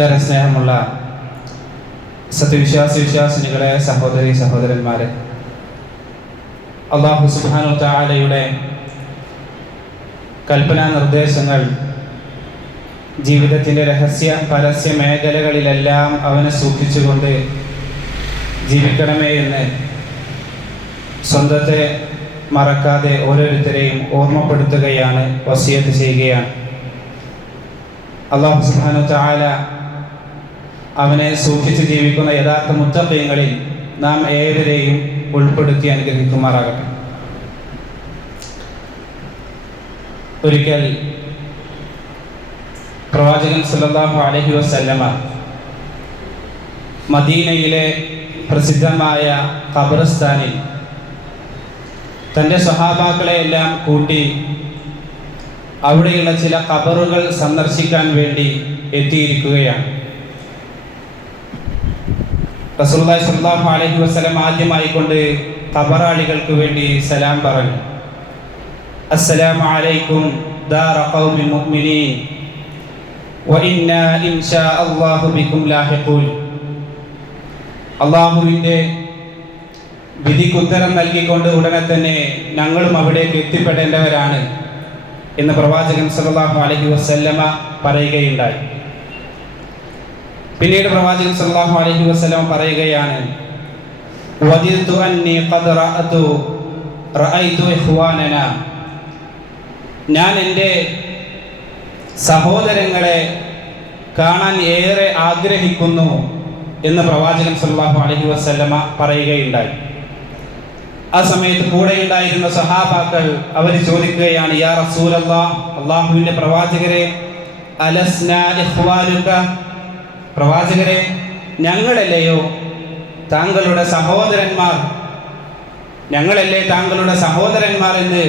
ഏറെ സ്നേഹമുള്ള വിശ്വാസിനികളെ, സഹോദരി സഹോദരന്മാരെ, അല്ലാഹു സുബ്ഹാനഹു തആലയുടെ കൽപ്പനാ നിർദ്ദേശങ്ങൾ ജീവിതത്തിൻ്റെ രഹസ്യ പരസ്യ മേഖലകളിലെല്ലാം അവനെ സൂക്ഷിച്ചുകൊണ്ട് ജീവിക്കണമേ എന്ന് സ്വന്തത്തെ മറക്കാതെ ഓരോരുത്തരെയും ഓർമ്മപ്പെടുത്തുകയാണ്, വസിയത്ത് ചെയ്യുകയാണ്. അല്ലാഹു സുബ്ഹാനഹു തആല അവനെ സൂക്ഷിച്ച് ജീവിക്കുന്ന യഥാർത്ഥ മുത്തഖീങ്ങളിൽ നാം ഏവരെയും ഉൾപ്പെടുത്തി അനുഗ്രഹിക്കുമാറാകട്ടെ. ഒരിക്കൽ പ്രവാചകൻ സല്ലല്ലാഹു അലൈഹി വസല്ലമ മദീനയിലെ പ്രസിദ്ധമായ ഖബർസ്ഥാനിൽ തൻ്റെ സ്വഹാബാക്കളെ എല്ലാം കൂട്ടി അവിടെയുള്ള ചില ഖബറുകൾ സന്ദർശിക്കാൻ വേണ്ടി എത്തിയിരിക്കുകയാണ്. റസൂലുള്ളാഹി സ്വല്ലല്ലാഹു അലൈഹി വസല്ലം ആദ്യമായി കൊണ്ട് ഖബറാളികൾക്ക് വേണ്ടി സലാം പറഞ്ഞു. അസ്സലാമു അലൈക്കും ദാറ ഖൗമിൽ മുഅ്മിനീൻ വ ഇന്നാ ഇൻഷാ അല്ലാഹു ബികും ലാഹിഖൂൻ. അല്ലാഹുവിൻ്റെ വിധിക്കുത്തരം നൽകിക്കൊണ്ട് ഉടനെ തന്നെ ഞങ്ങളും അവിടേക്ക് എത്തിപ്പെടേണ്ടവരാണ് എന്ന് പ്രവാചകൻ സല്ലല്ലാഹു അലൈഹി വസല്ലമ പറയുകയുണ്ടായി. പിന്നീട് പ്രവാചകൻ സല്ലല്ലാഹു അലൈഹി വസല്ലമ പറയുകയാണ്, വദിതു അന്നി ഖദ് റഅയ്തു ഇഖ്വാനനാ. ഞാൻ എൻ്റെ സഹോദരങ്ങളെ കാണാൻ ഏറെ ആഗ്രഹിക്കുന്നു എന്ന് പ്രവാചകൻ സല്ലല്ലാഹു അലൈഹി വസല്ലമ പറയുകയുണ്ടായി. ആ സമയത്ത് കൂടെയുണ്ടായിരുന്ന സഹാബാക്കൾ അവർ ചോദിക്കുകയാണ്, യാ റസൂലല്ലാഹ്, അല്ലാഹുവിൻ്റെ പ്രവാചകരെ, അലസ്നാ ഇഖ്വാനുക, പ്രവാചകരെ ഞങ്ങളല്ലയോ താങ്കളുടെ സഹോദരന്മാർ, ഞങ്ങളല്ലേ താങ്കളുടെ സഹോദരന്മാർ എന്ന്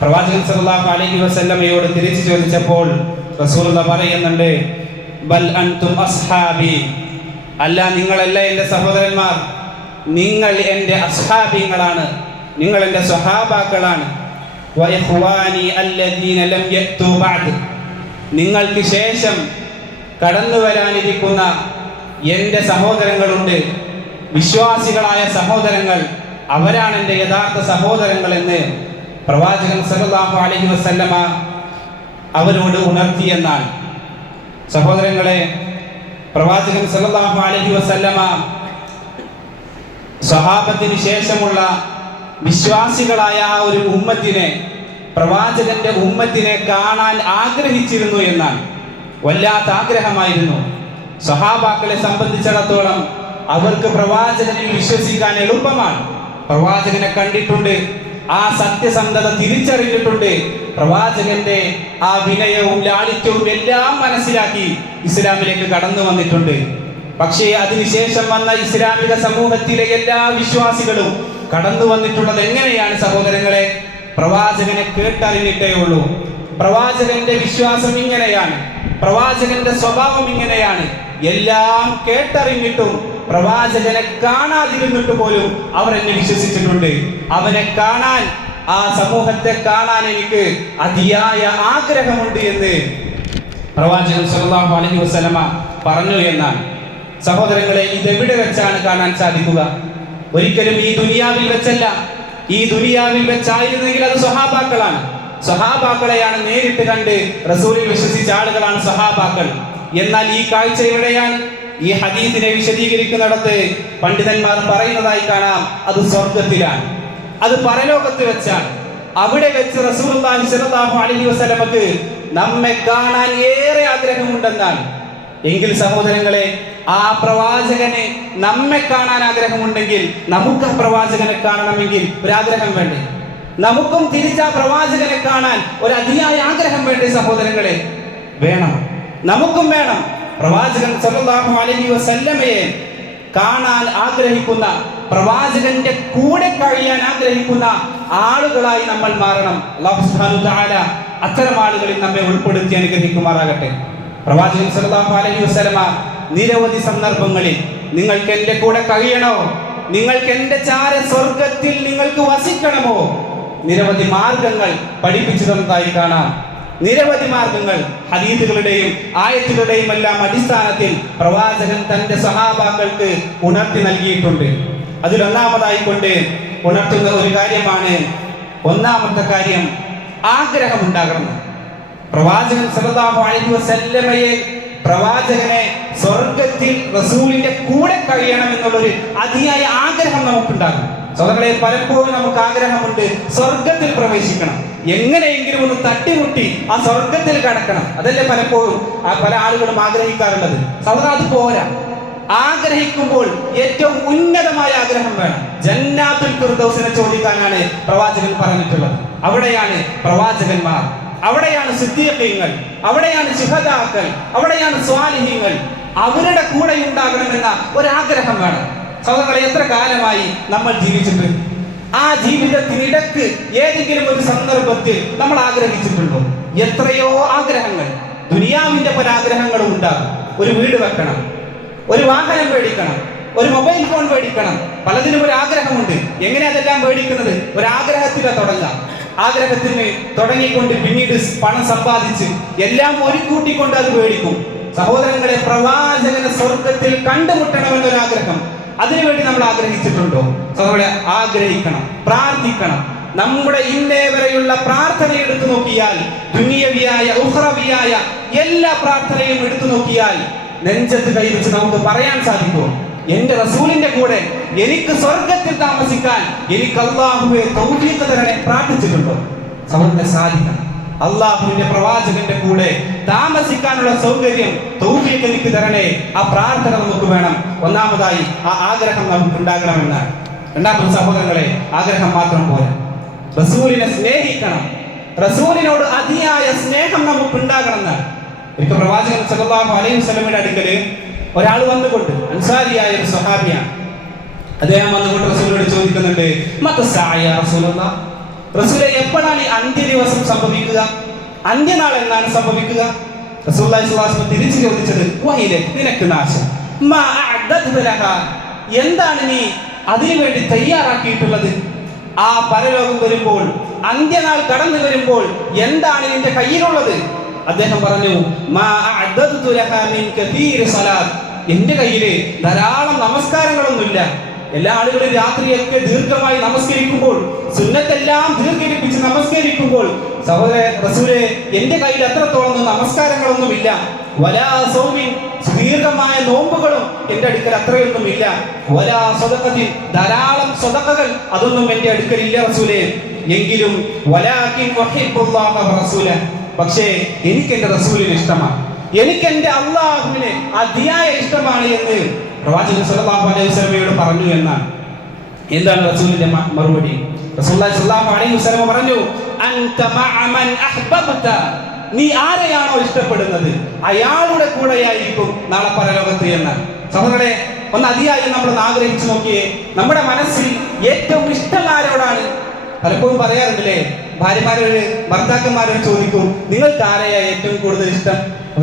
പ്രവാചകൻ സല്ലല്ലാഹു അലൈഹി വസല്ലമയോട് തിരിച്ചു ചോദിച്ചപ്പോൾ റസൂലുള്ളാഹി പറയുന്നുണ്ട്, ബൽ അൻതും അസ്ഹാബി, അല്ല നിങ്ങളല്ല എൻ്റെ സഹോദരന്മാർ, നിങ്ങൾ എൻ്റെ അസ്ഹാബികളാണ്, നിങ്ങൾ എൻ്റെ സ്വഹാബാക്കളാണ്. വ ഇഖ്വാനി അല്ലദീന ലം യഅ്തു ബഅദ്, നിങ്ങൾക്ക് ശേഷം കടന്നു വരാനിരിക്കുന്ന എൻ്റെ സഹോദരങ്ങളുണ്ട്, വിശ്വാസികളായ സഹോദരങ്ങൾ, അവരാണ് എൻ്റെ യഥാർത്ഥ സഹോദരങ്ങൾ എന്ന് പ്രവാചകൻ സല്ലല്ലാഹു അലൈഹി വസല്ലമ അവരോട് ഉണർത്തിയെന്നാൽ. സഹോദരങ്ങളെ, പ്രവാചകൻ സല്ലല്ലാഹു അലൈഹി വസല്ലമ സ്വഹാബത്തിന് ശേഷമുള്ള വിശ്വാസികളായ ആ ഒരു ഉമ്മത്തിനെ, പ്രവാചകന്റെ ഉമ്മത്തിനെ കാണാൻ ആഗ്രഹിച്ചിരുന്നു എന്നാണ്. വല്ലാത്ത ആഗ്രഹമായിരുന്നു. സ്വഹാബാക്കളെ സംബന്ധിച്ചിടത്തോളം അവർക്ക് പ്രവാചകനിൽ വിശ്വസിക്കാൻ എളുപ്പമാണ്. പ്രവാചകനെ കണ്ടിട്ടുണ്ട്, ആ സത്യസന്ധത തിരിച്ചറിഞ്ഞിട്ടുണ്ട്, പ്രവാചകന്റെ ആ വിനയവും ലാളിത്യവും എല്ലാം മനസ്സിലാക്കി ഇസ്ലാമിലേക്ക് കടന്നു വന്നിട്ടുണ്ട്. പക്ഷേ അതിനുശേഷം വന്ന ഇസ്ലാമിക സമൂഹത്തിലെ എല്ലാ വിശ്വാസികളും കടന്നു വന്നിട്ടുള്ളത് എങ്ങനെയാണ് സഹോദരങ്ങളെ? പ്രവാചകനെ കേട്ടറിഞ്ഞിട്ടേ ഉള്ളൂ. പ്രവാചകന്റെ വിശ്വാസം ഇങ്ങനെയാണ്, പ്രവാചകന്റെ സ്വഭാവം ഇങ്ങനെയാണ്. എല്ലാം കേട്ടറിഞ്ഞിട്ടും പ്രവാചകനെ കാണാതിരുന്നിട്ട് പോലും അവർ എന്നെ വിശ്വസിച്ചിട്ടുണ്ട്. അവനെ കാണാൻ, ആ സമൂഹത്തെ കാണാൻ എനിക്ക് അതിയായ ആഗ്രഹമുണ്ട് എന്ന് പ്രവാചകൻ സല്ലല്ലാഹു അലൈഹി വസല്ലമ പറഞ്ഞു എന്നാണ്. സഹോദരങ്ങളെ, ഇതെവിടെ വെച്ചാണ് കാണാൻ സാധിക്കുക? ഒരിക്കലും ഈ ദുനിയാവിൽ വെച്ചല്ല. ഈ ദുനിയാവിൽ വെച്ചായിരുന്നെങ്കിൽ അത് സ്വഹാബാക്കളാണ്. സ്വഹാബാക്കളെയാണ് നേരിട്ട് കണ്ട് റസൂലിൽ വിശ്വസിച്ച ആളുകളാണ് സ്വഹാബാക്കൾ. എന്നാൽ ഈ കാഴ്ച എവിടെയാണ്? ഈ ഹദീസിനെ വിശദീകരിക്കുന്നിടത്ത് പണ്ഡിതന്മാർ പറയുന്നതായി കാണാം, അത് സ്വർഗത്തിലാണ്, അത് പരലോകത്ത് വെച്ചാണ്. അവിടെ വെച്ച് റസൂലുള്ളാഹി സ്വല്ലല്ലാഹു അലൈഹി വസല്ലമക്ക് നമ്മെ കാണാൻ ഏറെ ആഗ്രഹമുണ്ടെന്നാണ്. എങ്കിൽ സഹോദരങ്ങളെ, ആ പ്രവാചകനെ നമ്മെ കാണാൻ ആഗ്രഹമുണ്ടെങ്കിൽ നമുക്ക് ആ പ്രവാചകനെ കാണണമെങ്കിൽ ഒരാഗ്രഹം വേണ്ടേ? നമുക്കും തിരിച്ച് ആ പ്രവാചകനെ കാണാൻ ഒരു അതിയായ ആഗ്രഹം വേണ്ടേ സഹോദരങ്ങളെ? വേണം, നമുക്കും വേണം. പ്രവാചകൻ സല്ലല്ലാഹു അലൈഹി വസല്ലമയെ കാണാൻ ആഗ്രഹിക്കുന്ന, പ്രവാചകന്റെ കൂടെ കഴിയാൻ ആഗ്രഹിക്കുന്ന ആളുകളായി നമ്മൾ മാറണം. അല്ലാഹു സുബ്ഹാനഹു വ തആല അത്തരം ആളുകളിൽ നമ്മെ ഉൾപ്പെടുത്തി അനുഗ്രഹിക്കുമാറാകട്ടെ. പ്രവാചകൻ സല്ലല്ലാഹു അലൈഹി വസല്ലമ നിരവധി സന്ദർഭങ്ങളിൽ നിങ്ങൾക്ക് എൻ്റെ കൂടെ കഴിയണോ, നിങ്ങൾക്ക് എൻ്റെ ചാര സ്വർഗത്തിൽ നിങ്ങൾക്ക് വസിക്കണമോ, നിരവധി മാർഗങ്ങൾ പഠിപ്പിച്ചു തന്നതായി കാണാം. നിരവധി മാർഗങ്ങൾ ഹദീസുകളുടെയും ആയത്തുകളുടെയും എല്ലാം അടിസ്ഥാനത്തിൽ പ്രവാചകൻ തന്റെ സഹാബാക്കൾക്ക് ഉണർത്തി നൽകിയിട്ടുണ്ട്. അതിലൊന്നാമതായിക്കൊണ്ട് ഉണർത്തുന്ന ഒരു കാര്യമാണ്, ഒന്നാമത്തെ കാര്യം ആഗ്രഹമുണ്ടാകണം. പ്രവാചകൻ സല്ലല്ലാഹു അലൈഹി വസല്ലമയെ പ്രവാചകനെ സ്വർഗത്തിൽ റസൂലിന്റെ കൂടെ കഴിയണം എന്നുള്ളൊരു അതിയായ ആഗ്രഹം നമുക്കുണ്ടാകും. സഹോദരങ്ങളെ, പലപ്പോഴും നമുക്ക് ആഗ്രഹമുണ്ട് സ്വർഗത്തിൽ പ്രവേശിക്കണം, എങ്ങനെയെങ്കിലും ഒന്ന് തട്ടിമുട്ടി ആ സ്വർഗത്തിൽ കടക്കണം. അതല്ലേ പലപ്പോഴും പല ആളുകളും ആഗ്രഹിക്കാറുള്ളത്. സഹോദര, അത് പോരാ. ആഗ്രഹിക്കുമ്പോൾ ഏറ്റവും ഉന്നതമായ ആഗ്രഹം വേണം. ജന്നാത്തുൽ ഫിർദൗസിനെ ചോദിക്കാനാണ് പ്രവാചകൻ പറഞ്ഞിട്ടുള്ളത്. അവിടെയാണ് പ്രവാചകന്മാർ, അവിടെയാണ് സിദ്ദീഖീങ്ങൾ, അവിടെയാണ് ശുഹദാക്കൾ, അവിടെയാണ് സ്വാലിഹീങ്ങൾ. അവരുടെ കൂടെ ഉണ്ടാകണമെന്ന ഒരാഗ്രഹം വേണം. സഹോദരങ്ങളെ, എത്ര കാലമായി നമ്മൾ ജീവിച്ചിട്ട് ആ ജീവിതത്തിനിടക്ക് ഏതെങ്കിലും ഒരു സന്ദർഭത്തിൽ നമ്മൾ ആഗ്രഹിച്ചിട്ടുണ്ടോ? എത്രയോ ആഗ്രഹങ്ങൾ, ദുനിയാവിന്റെ പല ആഗ്രഹങ്ങളും ഉണ്ടാകും. ഒരു വീട് വെക്കണം, ഒരു വാഹനം മേടിക്കണം, ഒരു മൊബൈൽ ഫോൺ മേടിക്കണം. പലതിനും ഒരു ആഗ്രഹമുണ്ട്. എങ്ങനെ അതെല്ലാം മേടിക്കുന്നത്? ഒരാഗ്രഹത്തിലാണ് തുടങ്ങാം. ആഗ്രഹത്തിന് തുടങ്ങിക്കൊണ്ട് പിന്നീട് പണം സമ്പാദിച്ച് എല്ലാം ഒരു കൂട്ടിക്കൊണ്ട് അത് മേടിക്കും. സഹോദരങ്ങളെ, പ്രവാചകനെ സ്വർഗത്തിൽ കണ്ടുമുട്ടണമെന്നൊരാഗ്രഹം, അതിനുവേണ്ടി നമ്മൾ ആഗ്രഹിച്ചിട്ടുണ്ടോ? സഹോദരങ്ങളെ, ആഗ്രഹിക്കണം, പ്രാർത്ഥിക്കണം. നമ്മുടെ ഇന്നേ വരെയുള്ള പ്രാർത്ഥന എടുത്തു നോക്കിയാൽ, ദുനിയവിയായ ഉഖ്റവിയായ എല്ലാ പ്രാർത്ഥനയും എടുത്തു നോക്കിയാൽ നെഞ്ചത്ത് കൈവച്ച് നമുക്ക് പറയാൻ സാധിക്കും, എന്റെ റസൂലിന്റെ കൂടെ എനിക്ക് സ്വർഗത്തിൽ താമസിക്കാൻ എനിക്ക് അല്ലാഹുവേ തൗഫീഖ് തരണേ പ്രാർത്ഥിച്ചിട്ടുണ്ടോ? സഹോദരനെ, സാധിക്കണം. അല്ലാഹുവിന്റെ പ്രവാചകന്റെ കൂടെ താമസിക്കാനുള്ള സൗകര്യം തൗഫീഖ് എനിക്ക് തരണേ, ആ പ്രാർത്ഥന നമുക്ക് വേണം. ഒന്നാമതായി ആ ആഗ്രഹം നമുക്ക് ഉണ്ടാകണമെന്നാണ്. രണ്ടാമത് സഹോദരങ്ങളെ, ആഗ്രഹം മാത്രം പോരാ, റസൂലിനെ സ്നേഹിക്കണം. റസൂലിനോട് അതിയായ സ്നേഹം നമുക്ക് ഉണ്ടാകണമെന്നാണ്. ഒരിക്കൽ പ്രവാചകൻ സല്ലല്ലാഹു അലൈഹി വസല്ലമയുടെ അടുക്കല് ഒരാൾ വന്നുകൊണ്ട്, അൻസാരിയായ ഒരു സ്വഹാബിയാണ്, അദ്ദേഹം വന്നുകൊണ്ട് റസൂലിനോട് ചോദിക്കുന്നുണ്ട്, മതസ്സായ റസൂലുള്ളാഹ്, റസൂലേ, എപ്പോഴാണ് ഈ അന്ത്യ ദിവസം സംഭവിക്കുക? അന്ത്യനാൾ എന്നാണ് സംഭവിക്കുക? റസൂലുള്ളാഹി സ്വല്ലല്ലാഹു അലൈഹി വസല്ലം തിരിച്ചു ചോദിച്ചത്, വഹീലക്, നിനക്ക് നാശം. മാ അഅദത ലഹാ, എന്താണ് നീ അതിനു വേണ്ടി തയ്യാറാക്കിയിട്ടുള്ളത്? ആ പരലോകം വരുമ്പോൾ, അന്ത്യനാൾ കടന്നു വരുമ്പോൾ എന്താണ് നിന്റെ കയ്യിലുള്ളത്? അദ്ദേഹം പറഞ്ഞു, മാ അഅദതു ലഹാ മിൻ കതീരി സ്വലാത്ത്, എന്റെ കയ്യിൽ ധാരാളം നമസ്കാരങ്ങളൊന്നുമില്ല. എല്ലാ ആളുകളും രാത്രിയൊക്കെ ദീർഘമായി നമസ്കരിക്കുമ്പോൾ, സുന്നത്തെല്ലാം ദീർഘിപ്പിച്ച് നമസ്കരിക്കുമ്പോൾ, സഹോദര റസൂലേ, എന്റെ കയ്യിൽ അത്രത്തോളം നമസ്കാരങ്ങളൊന്നുമില്ല. വലാ സൗമിൻ, ദീർഘമായ നോമ്പുകളും എന്റെ അടുക്കൽ അത്രയൊന്നുമില്ല. വലാ സ്വദഖത്തിൻ, ധാരാളം സ്വദഖകൾ, അതൊന്നും എന്റെ അടുക്കലില്ല റസൂലേ. എങ്കിലും വലാകിൻ വഹിബ്ബുല്ലാഹ വറസൂല, പക്ഷേ എനിക്ക് എന്റെ റസൂലിനെ ഇഷ്ടമാണ്, എനിക്ക് എന്റെ അല്ലാഹുവിനെ അതിയായ ഇഷ്ടമാണ് എന്ന് പ്രവാചകൻ സല്ലല്ലാഹു അലൈഹി വസല്ലമയോട് പറഞ്ഞു എന്നാണ്. എന്താണ് റസൂലിന്റെ മറുപടി? റസൂലുള്ളാഹി സ്വല്ലല്ലാഹു അലൈഹി വസല്ലം പറഞ്ഞു, അൻത മഅ മൻ അഹ്ബബ്ത, നീ ആരെയാണോ ഇഷ്ടപ്പെടുന്നത് അയാളുടെ കൂടെയായിരിക്കും നാളെ പരലോകത്ത് എന്ന്. സഹോദരങ്ങളെ, ഒന്ന് അതിയായി നമ്മൾ ആഗ്രഹിച്ചു നോക്കിയേ, നമ്മുടെ മനസ്സിൽ ഏറ്റവും ഇഷ്ടം ആരോടാണ്? പലപ്പോഴും പറയാറുണ്ടല്ലേ, ഭാര്യമാരോട് ഭർത്താക്കന്മാരോട് ചോദിക്കും, നിങ്ങൾക്ക് ആരെയാ ഏറ്റവും കൂടുതൽ ഇഷ്ടം?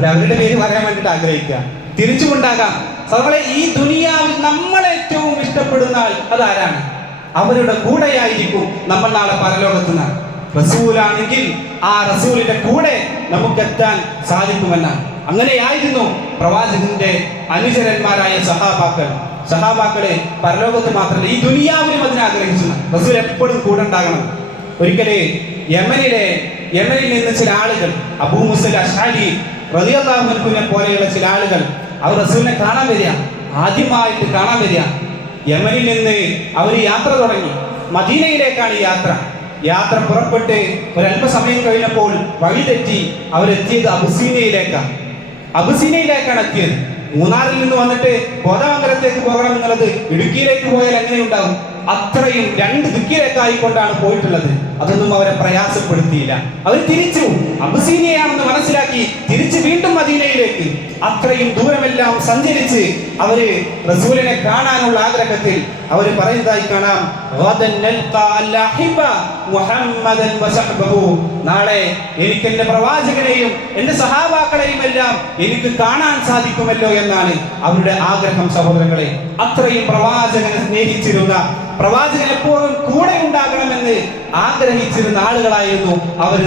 അവരുടെ പേര് പറയാൻ വേണ്ടിയിട്ട് ആഗ്രഹിക്കുക. തിരിച്ചുകൊണ്ടാകാം. സഹോദരങ്ങളെ, ഈ ദുനിയാവിൽ നമ്മൾ ഏറ്റവും ഇഷ്ടപ്പെടുന്ന ആൾ അതാരാണ്? അവരുടെ കൂടെയായിരിക്കും നമ്മൾ നാളെ പരലോകത്തുന്ന. റസൂലാണെങ്കിൽ ആ റസൂലിന്റെ കൂടെ നമുക്ക് എത്താൻ സാധിക്കുമെന്നാണ്. അങ്ങനെയായിരുന്നു പ്രവാചകന്റെ അനുചരന്മാരായ സഹാബാക്കളെ പരലോകത്ത് മാത്രമല്ല ഈ ദുനിയാവിലും അതിനാഗ്രഹിച്ചു. റസൂൽ എപ്പോഴും കൂടെ ഉണ്ടാകണം. ഒരിക്കലേ യമനിൽ നിന്ന് ചില ആളുകൾ, അബൂ മുസൽ അശ്അരി റളിയല്ലാഹു അൻഹുവിനെ പോലെയുള്ള ചില ആളുകൾ അവർ റസൂലിനെ കാണാൻ വരിക, ആദ്യമായിട്ട് കാണാൻ വരിക. യമനിൽ നിന്ന് അവർ യാത്ര തുടങ്ങി. മദീനയിലേക്കാണ് യാത്ര പുറപ്പെട്ട് ഒരല്പസമയം കഴിഞ്ഞപ്പോൾ വഴി തെറ്റി അവരെത്തിയത് അബുസീനയിലേക്കാണ് എത്തിയത്. മൂന്നാറിൽ നിന്ന് വന്നിട്ട് കോതമംഗലത്തേക്ക് പോകണം എന്നുള്ളത് ഇടുക്കിയിലേക്ക് പോയാൽ എങ്ങനെ ഉണ്ടാവും? അത്രയും രണ്ട് ദിക്കിലേക്കായിക്കൊണ്ടാണ് പോയിട്ടുള്ളത്. അതൊന്നും അവരെ പ്രയാസപ്പെടുത്തിയില്ല. അവർ തിരിച്ചു അബുസീനിയയാണെന്ന് മനസ്സിലാക്കി തിരിച്ച് വീണ്ടും മദീനയിലേക്ക് അത്രയും ദൂരമെല്ലാം സഞ്ചരിച്ച് അവര് റസൂലിനെ കാണാനുള്ള ആഗ്രഹത്തിൽ അവർ പറയുന്നതായി കാണാം, നാളെ എനിക്ക് എന്റെ പ്രവാചകനെയും എന്റെ സഹാബാക്കളെയും എല്ലാം എനിക്ക് കാണാൻ സാധിക്കുമല്ലോ എന്നാണ് അവരുടെ ആഗ്രഹം. സഹോദരങ്ങളെ, അത്രയും പ്രവാചകനെ സ്നേഹിച്ചിരുന്ന, പ്രവാചകൻ എപ്പോഴും കൂടെ ഉണ്ടാകണമെന്ന് ആഗ്രഹിച്ചിരുന്ന ആളുകളായിരുന്നു അവർ.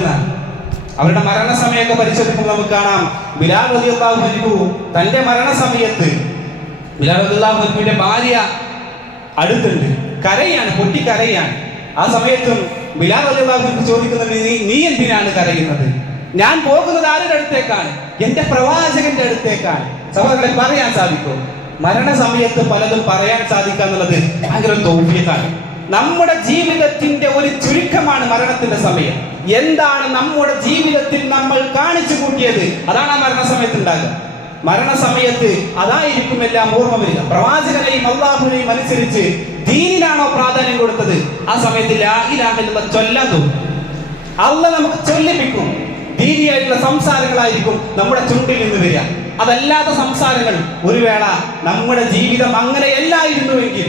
അവരുടെ മരണസമയമൊക്കെ പരിശോധിക്കുമ്പോൾ നമുക്ക് കാണാം ബിലാൽ റളിയല്ലാഹു അൻഹു തന്റെ മരണസമയത്ത് ബിലാൽ റളിയല്ലാഹു അൻഹുവിന്റെ ഭാര്യ അടുത്തുണ്ട്, കരയാണ്, പൊട്ടിക്കരയാണ്. ആ സമയത്തും ബിലാൽ റളിയല്ലാഹു അൻഹു ചോദിക്കുന്നുണ്ട്, നീ എന്തിനാണ് കരയുന്നത്? ഞാൻ പോകുന്നത് ആരുടെ അടുത്തേക്കാണ്? എന്റെ പ്രവാചകന്റെ അടുത്തേക്കാണ്. സഹോദരങ്ങളെ, പറയാൻ സാധിക്കും മരണസമയത്ത് പലതും പറയാൻ സാധിക്കുക എന്നുള്ളത് ഭയങ്കര തൗഫീഖാണ്. നമ്മുടെ ജീവിതത്തിന്റെ ഒരു ചുരുക്കമാണ് മരണത്തിന്റെ സമയം. എന്താണ് നമ്മുടെ ജീവിതത്തിൽ നമ്മൾ കാണിച്ചു കൂട്ടിയത്, അതാണ് ആ മരണസമയത്ത് ഉണ്ടാകുക. മരണസമയത്ത് അതായിരിക്കും എല്ലാം ഓർമ്മ വരിക. പ്രവാചകനെയും അള്ളാഹുവിനെയും അനുസരിച്ച് ദീനിനാണോ പ്രാധാന്യം കൊടുത്തത്, ആ സമയത്ത് ലാ ഇലാഹ ഇല്ലല്ലാഹ് ചൊല്ലാൻ തോന്നും. അള്ളാഹ് നമുക്ക് ചൊല്ലിപ്പിക്കും. ദീനിയായിട്ടുള്ള സംസാരങ്ങളായിരിക്കും നമ്മുടെ ചുണ്ടിൽ നിന്ന് വരിക. അതല്ലാത്ത സംസാരങ്ങൾ ഒരു വേള നമ്മുടെ ജീവിതം അങ്ങനെയല്ലായിരുന്നുവെങ്കിൽ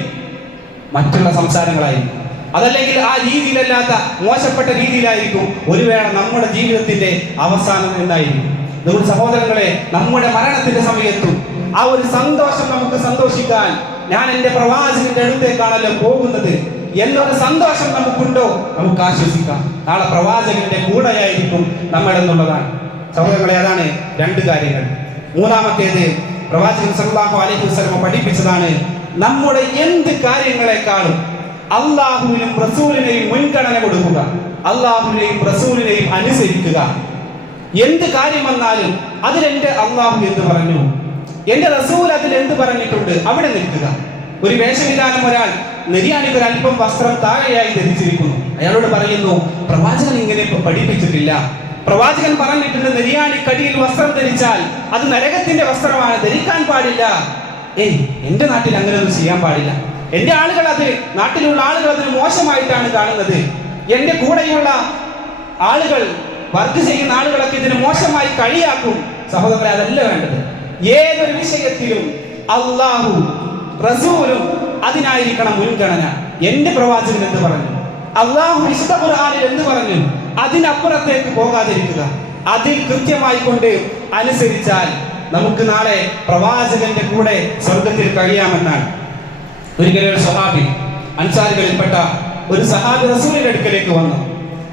മറ്റുള്ള സംസാരങ്ങളായിരിക്കും. അതല്ലെങ്കിൽ ആ രീതിയിലല്ലാത്ത മോശപ്പെട്ട രീതിയിലായിരിക്കും ഒരു വേള നമ്മുടെ ജീവിതത്തിന്റെ അവസാനം എന്നായിരിക്കും. നമ്മുടെ സഹോദരങ്ങളെ, നമ്മുടെ മരണത്തിന്റെ സമയത്തും ആ ഒരു സന്തോഷം നമുക്ക് സന്തോഷിക്കാൻ, ഞാൻ എൻ്റെ പ്രവാചകന്റെ അടുത്തേക്കാണല്ലോ പോകുന്നത് എന്നൊരു സന്തോഷം നമുക്കുണ്ടോ, നമുക്ക് ആശ്വസിക്കാം. നാളെ പ്രവാചകന്റെ കൂടെയായിരിക്കും നമ്മൾ എന്നുള്ളതാണ്. സഹോദരങ്ങളെ, അതാണ് രണ്ട് കാര്യങ്ങൾ. മൂന്നാമത്തേത്, പ്രവാചകൻ സല്ലല്ലാഹു അലൈഹി വസല്ലം പഠിപ്പിച്ചതാണ് നമ്മുടെ എന്ത് കാര്യങ്ങളെക്കാളും അള്ളാഹുവിനും റസൂലിനെയും മുൻഗണന കൊടുക്കുക, അള്ളാഹുവിനെയും റസൂലിനെയും അനുസരിക്കുക. എന്ത് കാര്യം വന്നാലും അതിലെന്റെ അള്ളാഹു എന്ത് പറഞ്ഞു, എന്റെ റസൂൽ അതിൽ എന്ത് പറഞ്ഞിട്ടുണ്ട്, അവിടെ നിൽക്കുക. ഒരു വേഷവിധാനം, ഒരാൾ നെരിയാണിക്ക് ഒരല്പം വസ്ത്രം താഴെയായി ധരിച്ചിരിക്കുന്നു, അയാളോട് പറയുന്നു, പ്രവാചകൻ ഇങ്ങനെ പഠിപ്പിച്ചിട്ടില്ല. പ്രവാചകൻ പറഞ്ഞിട്ടുണ്ട് നെരിയാണിക്കടിയിൽ വസ്ത്രം ധരിച്ചാൽ അത് നരകത്തിന്റെ വസ്ത്രമാണ്, ധരിക്കാൻ പാടില്ല. എന്റെ നാട്ടിൽ അങ്ങനെ ഒന്നും ചെയ്യാൻ പാടില്ല. എന്റെ ആളുകൾ അത്, നാട്ടിലുള്ള ആളുകൾ അതിന് മോശമായിട്ടാണ് കാണുന്നത്. എന്റെ കൂടെയുള്ള ആളുകൾ, വർക്ക് ചെയ്യുന്ന ആളുകളൊക്കെ ഇതിന് മോശമായി കളിയാക്കും. സഹോദരങ്ങളെ, അതല്ല വേണ്ടത്. ഏതൊരു വിഷയത്തിലും അള്ളാഹു റസൂലും അതിനായിരിക്കണം മുൻഗണന. എന്റെ പ്രവാചകൻ എന്ത് പറഞ്ഞു, അള്ളാഹു വിശുദ്ധ ഖുർആനിൽ എന്ത് പറഞ്ഞു, അതിനപ്പുറത്തേക്ക് പോകാതിരിക്കുക. അതിൽ കൃത്യമായി കൊണ്ട് അനുസരിച്ചാൽ നമുക്ക് നാളെ പ്രവാചകന്റെ കൂടെ സ്വർഗത്തിൽ കഴിയാമെന്നാണ്. ഒരിക്കലും ഒരു സഹാബി, അൻസാരികളിൽപ്പെട്ട ഒരു സഹാബി റസൂലിന്റെ അടുക്കലേക്ക് വന്നു.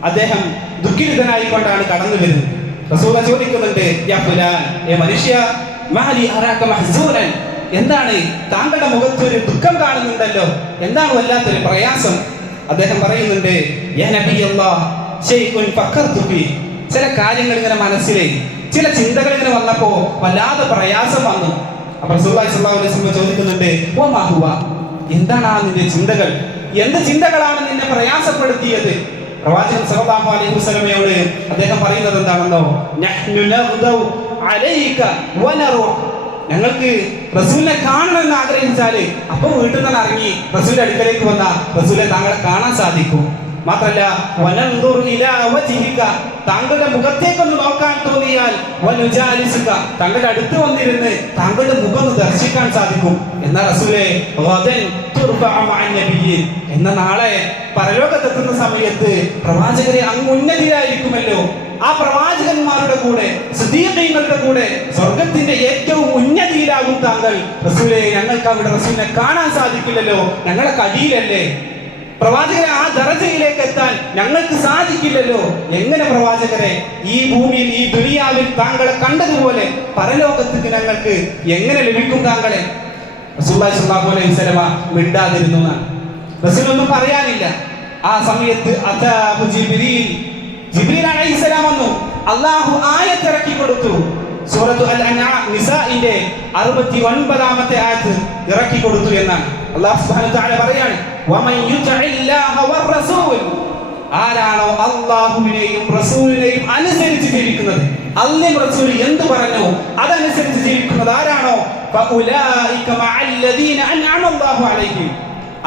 അദ്ദേഹം ദുഃഖിതനായിക്കൊണ്ടാണ് കടന്നു വരുന്നത്. റസൂൽ ചോദിക്കുന്നുണ്ട്, യാ ഫുലാൻ, മനുഷ്യ, മാലി അറാക മഹ്സൂനൻ, എന്താണ് താങ്കളുടെ മുഖത്ത് ഒരു ദുഃഖം കാണുന്നുണ്ടല്ലോ, എന്താണ് വല്ലാത്തൊരു പ്രയാസം? അദ്ദേഹം പറയുന്നുണ്ട്, യാ നബിയല്ലാഹ്, ശൈഉൻ ഫക്കർതു ഫീ, ചില കാര്യങ്ങൾ ഇങ്ങനെ മനസ്സിലെ ചില ചിന്തകൾ ഇങ്ങനെ വന്നപ്പോ വല്ലാതെ പ്രയാസം വന്നു. അപ്പോൾ റസൂലുള്ളാഹി സ്വല്ലല്ലാഹു അലൈഹി വസല്ലം ചോദിക്കുന്നുണ്ട്, വമാ ഹുവ, എന്താണ് ആ നിന്റെ ചിന്തകൾ, എന്ത് ചിന്തകളാണ് നിന്നെ പ്രയാസപ്പെടുത്തിയത്? പ്രവാചകൻ സല്ലല്ലാഹു അലൈഹി വസല്ലമയോട് അദ്ദേഹം പറയുന്നത് എന്താണെന്നോ, നഹ്നു നഗ്ദു അലൈക വനറു, ഞങ്ങൾക്ക് റസൂലിനെ കാണണമെന്ന് ആഗ്രഹിച്ചാല് അപ്പൊ വീട്ടിൽ നിന്ന് ഇറങ്ങി റസൂലിന്റെ അടുക്കലേക്ക് വന്ന റസൂലിനെ താങ്കളെ കാണാൻ സാധിക്കും. മാത്രല്ല വനൻദുർ ഇലാ വജ്ഹിക, താങ്കളുടെ മുഖത്തേക്കൊന്ന് നോക്കാൻ തോന്നിയാൽ വനുജാലിസുക, താങ്കളുടെ അടുത്ത് വന്നിരുന്ന് താങ്കളുടെ മുഖം ഒന്ന് ദർശിക്കാൻ സാധിക്കും. എന്നാൽ റസൂലേ, ഗദൻ തുർഫഅ മഅൻ നബിയ്യിൻ, എന്ന നാളെ പരലോകത്തെത്തുന്ന സമയത്ത് പ്രവാചകരെ അങ്ങ് ഉന്നതിയായിരിക്കുമല്ലോ. ആ പ്രവാചകന്മാരുടെ കൂടെ, സിദ്ദീഖീങ്ങളുടെ കൂടെ സ്വർഗത്തിന്റെ ഏറ്റവും ഉന്നതിയിലാകും താങ്കൾ. റസൂലേ, ഞങ്ങൾക്ക് അവിടെ റസൂലിനെ കാണാൻ സാധിക്കില്ലല്ലോ, ഞങ്ങളെ കടിയിലല്ലേ. പ്രവാചകരെ ആ ദറജയിലേക്ക് എത്താൻ ഞങ്ങൾക്ക് സാധിക്കില്ലല്ലോ. എങ്ങനെ പ്രവാചകരെ ഈ ഭൂമിയിൽ, ഈ ദുനിയാവിൽ താങ്കളെ കണ്ടതുപോലെ പരലോകത്തേക്ക് ഞങ്ങൾക്ക് എങ്ങനെ ലഭിക്കും താങ്കളെ? റസൂലുള്ളാഹി സ്വല്ലല്ലാഹു അലൈഹി വസല്ലമ മിണ്ടാതിരുന്നു എന്നാണ്. റസൂലൊന്നും പറയാനില്ല. ആ സമയത്ത് അതാഹു ജിബ്രീൽ, ജിബ്രീൽ അലൈഹിസ്സലാം വന്നു. അല്ലാഹു ആയത്ത് ഇറക്കി കൊടുത്തു. സൂറത്തു അൽ-അൻആം നിസാഇന്റെ 69ാമത്തെ ആയത്ത് ഇറക്കി കൊടുത്തു എന്നാണ്. അല്ലാഹു സുബ്ഹാനഹു വ തആല പറയാണ്, വമൻ യുതഇല്ലാഹ വറസൂൽ, ആരാണോ അല്ലാഹുവിനെയും റസൂലിനെയും അനുസരിച്ച് ജീവിക്കുന്നത്, അല്ലാഹു റസൂൽ എന്ത് പറഞ്ഞു അതനുസരിച്ച് ജീവിക്കുന്നത് ആരാണോ, ഫഉലൈക മഅല്ലദീന അൻഅമ അല്ലാഹു അലൈഹിം,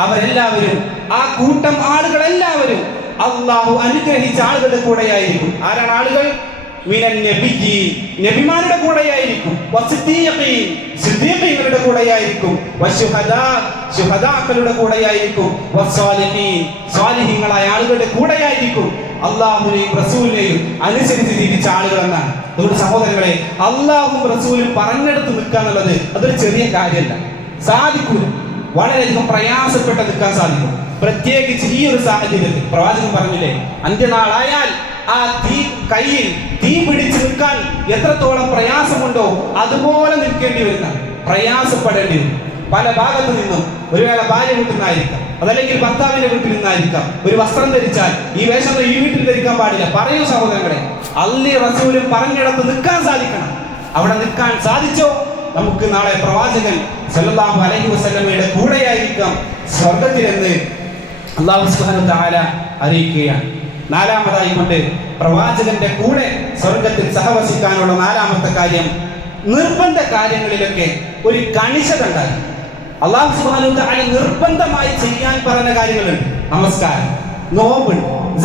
അവരെല്ലാവരും, ആ കൂട്ടം ആളുകളെല്ലാവരും അല്ലാഹു അനുഗ്രഹിച്ച ആളുകളുടെ കൂടെയായിരിക്കും. ആരാണ് ആളുകൾ? മിനൻ നബിയ്യീൻ, നബിമാരുടെ കൂടെയായിരിക്കും. വസിദ്ദീഖീൻ, സിദ്ദീഖീങ്ങളുടെ കൂടെയായിരിക്കും. വശുഹദാ, ശുഹദാക്കളുടെ കൂടെയായിരിക്കും. വസ്സാലിഹീൻ, സ്വാലിഹീങ്ങളായ ആളുകളുടെ കൂടെയായിരിക്കും. അല്ലാഹുവിനെയും റസൂലിനെയും അനുസരിച്ച് ജീവിച്ച ആളുകൾ എന്നാണ്. അതുകൊണ്ട് സഹോദരങ്ങളെ, അല്ലാഹും റസൂലും പറഞ്ഞെടുത്ത് നിൽക്കുക എന്നുള്ളത് അതൊരു ചെറിയ കാര്യമല്ല, സാധിക്കൂല. വളരെയധികം പ്രയാസപ്പെട്ട് നിൽക്കാൻ സാധിക്കും. പ്രത്യേകിച്ച് ഈ ഒരു സാഹചര്യത്തിൽ പ്രവാചകൻ പറഞ്ഞില്ലേ, അന്ത്യനാളായാൽ ആ കയ്യിൽ തീ പിടിച്ചു നിൽക്കാൻ എത്രത്തോളം പ്രയാസമുണ്ടോ അതുപോലെ നിൽക്കേണ്ടി വരുന്ന, പ്രയാസപ്പെടേണ്ടി വരും. പല ഭാഗത്തു നിന്നും, ഒരു വേള ഭാര്യ വീട്ടിൽ നിന്നായിരിക്കാം, അതല്ലെങ്കിൽ ഭർത്താവിന്റെ വീട്ടിൽ നിന്നായിരിക്കാം. ഒരു വസ്ത്രം ധരിച്ചാൽ ഈ വേഷം ഈ വീട്ടിൽ ധരിക്കാൻ പാടില്ല. പറയൂ സഹോദരങ്ങളെ, അള്ളി റസൂലും പറഞ്ഞിടത്ത് നിൽക്കാൻ സാധിക്കണം. അവിടെ നിൽക്കാൻ സാധിച്ചോ, നമുക്ക് നാളെ പ്രവാചകൻ സല്ലല്ലാഹു അലൈഹി വസല്ലമയുടെ കൂടെയായിരിക്കാം സ്വർഗത്തിലെന്ന് അല്ലാഹു സുബ്ഹാനഹു വ തആല അറിയിക്കുകയാണ്. നാലാമതായി കൊണ്ട് പ്രവാചകന്റെ കൂടെ സ്വർഗത്തിൽ സഹവസിക്കാനുള്ള നാലാമത്തെ കാര്യം, നിർബന്ധ കാര്യങ്ങളിലൊക്കെ ഒരു കണിശത ഉണ്ടായി. അല്ലാഹു സുബ്ഹാനഹു വ തആല നിർബന്ധമായി ചെയ്യാൻ പറഞ്ഞ കാര്യങ്ങളുണ്ട്. നമസ്കാരം, നോമ്പ്,